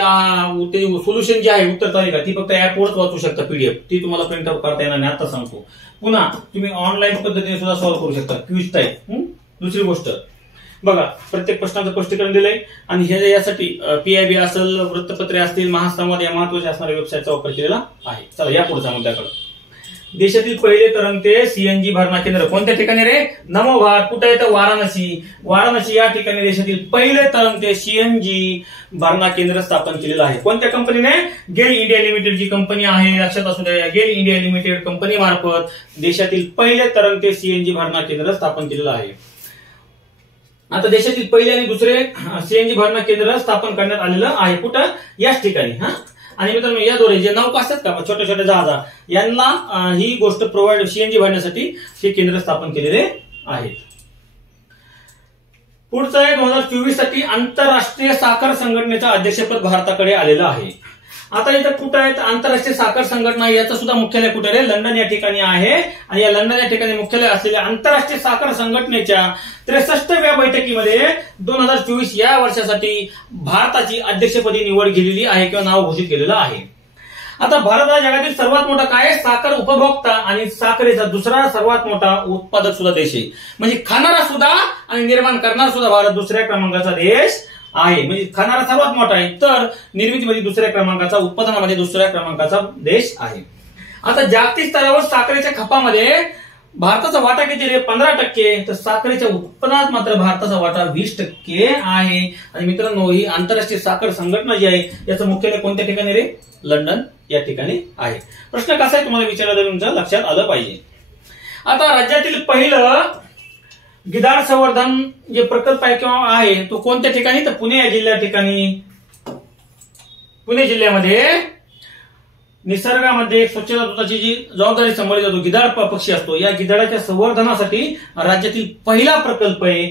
सोल्युशन जे आहे उत्तर तालिका ती फक्त ऍपवरच वाचू शकता. PDF ती तुम्हाला प्रिंटआउट करता येणार नाही, आता सांगतो. पुन्हा तुम्ही ऑनलाईन पद्धतीने सुद्धा सॉल्व्ह करू शकता, क्विज टाईप. दुसरी गोष्ट बघा, प्रत्येक प्रश्नाचं स्पष्टीकरण दिलंय आणि हे यासाठी PIB असेल, वृत्तपत्रे असतील, महासंवाद या महत्वाच्या असणाऱ्या वेबसाईटचा वापर केलेला आहे. चला या पुढच्या मुद्द्याकडे. देशातील पहिले तरंगते CNG भरणा केंद्र कोणत्या ठिकाणी रे, नमो भारत. कुठे येतं, वाराणसी या ठिकाणी देशातील पहिले तरंगते CNG भरणा केंद्र स्थापन केलेलं आहे. कोणत्या कंपनीने, गेल इंडिया लिमिटेड जी कंपनी आहे, लक्षात असू द्या, गेल इंडिया लिमिटेड कंपनी मार्फत देशातील पहिले तरंगते CNG भरणा केंद्र स्थापन केलेलं आहे. आता देशातील पहिले आणि दुसरे CNG भरणा केंद्र स्थापन करण्यात आलेलं आहे. कुठं, याच ठिकाणी. आणि मित्रांनो याद्वारे जे नौका असतात का, छोट्या छोट्या जहाजा, यांना ही गोष्ट प्रोव्हाइड CNG भरण्यासाठी हे केंद्र स्थापन केलेले आहे. पुढचं आहे 2024 साठी आंतरराष्ट्रीय साखर संघटनेचं अध्यक्षपद भारताकडे आलेलं आहे. आता इथं कुठं आहे, आंतरराष्ट्रीय साखर संघटना याचं सुद्धा मुख्यालय कुठे रे, लंडन या ठिकाणी आहे. आणि या लंडन या ठिकाणी मुख्यालय असलेल्या आंतरराष्ट्रीय साखर संघटनेच्या 63व्या बैठकीमध्ये 2024 या वर्षासाठी भारताची अध्यक्षपदी निवड केलेली आहे किंवा नाव घोषित केलेलं आहे. आता भारत हा जगातील सर्वात मोठा काय, साखर उपभोक्ता आणि साखरेचा दुसरा सर्वात मोठा उत्पादक सुद्धा देश आहे. म्हणजे खाणारा सुद्धा आणि निर्माण करणारा सुद्धा भारत दुसऱ्या क्रमांकाचा देश आहे. म्हणजे खाणारा सर्वात मोठा आहे, तर निर्मितीमध्ये दुसऱ्या क्रमांकाचा, उत्पादनामध्ये दुसऱ्या क्रमांकाचा देश आहे. आता जागतिक स्तरावर साखरेच्या खपामध्ये भारताचा वाटा किती रे, 15%. तर साखरेच्या उत्पन्नात मात्र भारताचा वाटा 20% आहे. आणि मित्रांनो ही आंतरराष्ट्रीय साखर संघटना जी आहे याचं मुख्यालय कोणत्या ठिकाणी रे, लंडन या ठिकाणी आहे. प्रश्न कसा आहे तुम्हाला विचारला तुमच्या लक्षात आलं पाहिजे. आता राज्यातील पहिलं गिधाड संवर्धन जे प्रकल्प आहे किंवा आहे तो कोणत्या ठिकाणी, तर पुणे या जिल्ह्या ठिकाणी. पुणे जिल्ह्यामध्ये निसर्गामध्ये स्वच्छता दूताची जी जबाबदारी सांभाळली जातो, गिधाड पक्षी असतो, या गिधाडाच्या संवर्धनासाठी राज्यातील पहिला प्रकल्प आहे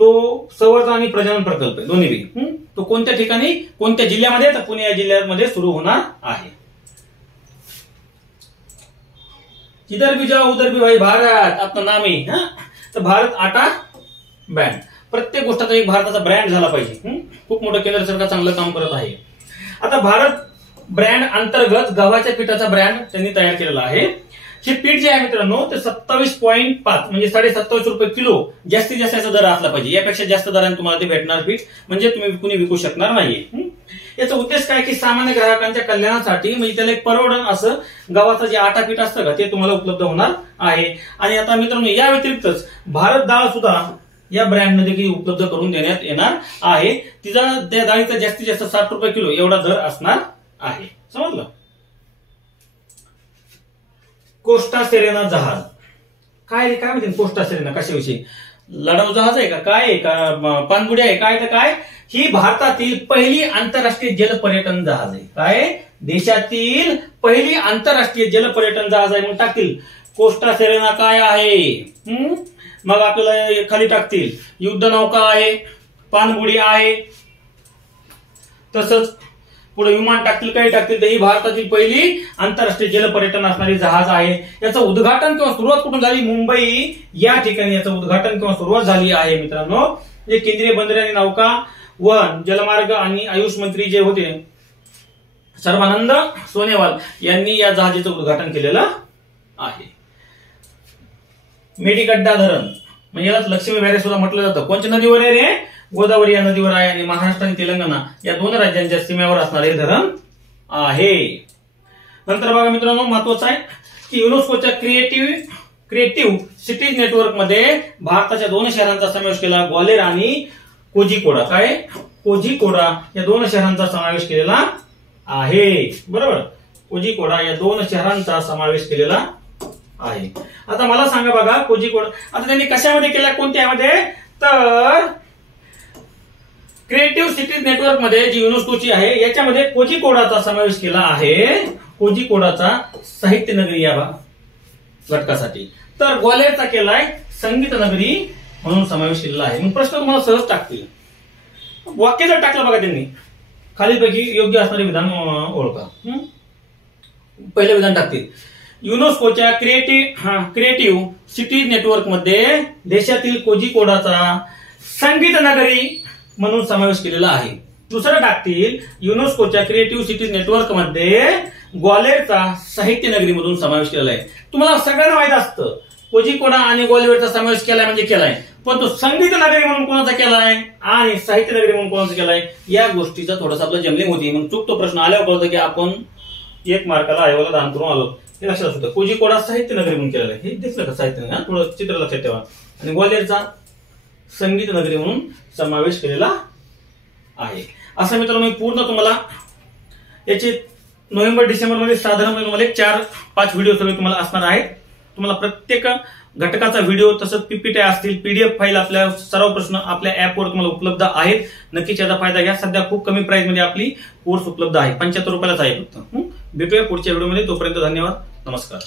तो संवर्धन आणि प्रजनन प्रकल्प आहे, दोन्ही. तो कोणत्या ठिकाणी, कोणत्या जिल्ह्यामध्ये, तर पुणे या जिल्ह्यामध्ये सुरू होणार आहे. इधर भी जाओ उधर भी भाई भारत आपलं नाम आहे. तर भारत आटा ब्रँड, प्रत्येक गोष्टाचा एक भारताचा ब्रँड झाला पाहिजे. खूप मोठं केंद्र सरकार चांगलं काम करत आहे. आता भारत ब्रँड अंतर्गत गव्हाच्या पिठाचा ब्रँड त्यांनी तयार केलेला आहे. हे पीठ जे आहे मित्रांनो ते 27.5 म्हणजे 27.5 रुपये किलो जास्तीत जास्त याचा दर असला पाहिजे. यापेक्षा जास्त दराने तुम्हाला ते भेटणार पीठ म्हणजे तुम्ही कुणी विकू शकणार नाहीये. याचा उद्देश काय की सामान्य ग्राहकांच्या कल्याणासाठी, म्हणजे त्याला एक परवडण असं गव्हाचं जे आटा पीठ असतं का ते तुम्हाला उपलब्ध होणार आहे. आणि आता मित्रांनो या व्यतिरिक्तच भारत डाळ सुद्धा या ब्रँडमध्ये देखील उपलब्ध करून देण्यात येणार आहे. तिचा त्या डाळीचा जास्तीत जास्त 60 रुपये किलो एवढा दर असणार आहे. समजलं. कोस्टा सेरेना जहाज काय माहिती, कोस्टा सेरेना कशाविषयी, लढाऊ जहाज आहे का, काय आहे का, पाणबुडी आहे काय, तर काय, ही भारतातील पहिली आंतरराष्ट्रीय जलपर्यटन जहाज आहे. काय, देशातील पहिली आंतरराष्ट्रीय जलपर्यटन जहाज आहे. मग टाकतील कोस्टा सेरेना काय आहे, मग आपल्याला खाली टाकतील युद्ध नौका आहे, पाणबुडी आहे, तसंच पुढे विमान टाकतील, काही टाकतील, तर ही भारतातील पहिली आंतरराष्ट्रीय जलपर्यटन असणारी जहाज आहे. याचं उद्घाटन किंवा सुरुवात कुठून झाली? मुंबई या ठिकाणी याचं उद्घाटन किंवा सुरुवात झाली आहे मित्रांनो. जे केंद्रीय बंदरे आणि नौका वहन, जलमार्ग आणि आयुष मंत्री जे होते सर्वानंद सोनेवाल यांनी या जहाजाचं उद्घाटन केलेलं आहे. मेडीगड्डा धरण म्हणजे याला लक्ष्मी बॅरेज सुद्धा म्हटलं जातं. कोणत्या नदीवर आहे रे? गोदावरी या नदीवर आहे आणि महाराष्ट्र आणि तेलंगणा या दोन राज्यांच्या सीमेवर असणारे धरण आहे. नंतर बघा मित्रांनो, महत्वाचं आहे की युनेस्कोच्या क्रिएटिव्ह सिटीज नेटवर्क मध्ये भारताच्या 2 शहरांचा समावेश केला, ग्वालेर आणि कोझिकोडा. काय? कोझिकोडा या 2 शहरांचा समावेश केलेला आहे. बरोबर, कोझिकोडा या 2 शहरांचा समावेश केलेला आहे. आता मला सांगा बघा, कोझिकोड आता त्यांनी कशामध्ये केला? कोणत्यामध्ये? तर क्रिएटिव्ह सिटीज नेटवर्क मध्ये जी युनेस्कोची आहे याच्यामध्ये कोझिकोडाचा समावेश केला आहे. कोझिकोडाचा साहित्य नगरी या घटकासाठी. तर ग्वालेरचा केलाय संगीत नगरी म्हणून समावेश केलेला आहे. मग प्रश्न तुम्हाला सहज टाकतील. वाक्य जर टाकलं बघा त्यांनी, खालीलपैकी योग्य असणारे विधान ओळखा. पहिलं विधान टाकतील, युनेस्कोच्या क्रिएटिव्ह सिटीज नेटवर्क मध्ये देशातील कोझिकोडाचा संगीत नगरी म्हणून समावेश केलेला आहे. दुसरं टाकतील, युनेस्कोच्या क्रिएटिव्ह सिटीज नेटवर्क मध्ये ग्वालेरचा साहित्य नगरी मधून समावेश केलेला आहे. तुम्हाला सगळ्यांना माहित असतं कोझिकोडा आणि ग्वालेरचा समावेश केलाय म्हणजे केलाय, पण तो संगीत नगरी म्हणून कोणाचा केलाय आणि साहित्य नगरी म्हणून कोणाचा केलाय या गोष्टीचा थोडासा आपलं जमलिंग होती. मग चूक तो प्रश्न आल्यावर कळतं की आपण 1 मार्काला आयोगाला दान करून आलो. हे लक्षात असतं. कोझिकोडा साहित्य नगरी म्हणून केलेला आहे. हे दिसलं का साहित्य नगरी? थोडं चित्र लक्षात ठेवा. आणि ग्वालेरचा संगीत नगरी म्हणून समावेश केलेला आहे. असं मित्रांनो मी पूर्ण तुम्हाला याचे नोव्हेंबर डिसेंबर मध्ये साधारणपणे तुम्हाला 4-5 व्हिडिओ सगळे तुम्हाला असणार आहेत. तुम्हाला प्रत्येक घटकाचा व्हिडिओ तसंच पीपीटी असतील, पीडीएफ फाईल आपल्या सर्व प्रश्न आपल्या ऍपवर तुम्हाला उपलब्ध आहेत. नक्कीच याचा फायदा घ्या. सध्या खूप कमी प्राइस मध्ये आपली कोर्स उपलब्ध आहे. 75 रुपयालाच आहे फक्त. भेटूया पुढच्या व्हिडिओमध्ये. तोपर्यंत धन्यवाद. नमस्कार.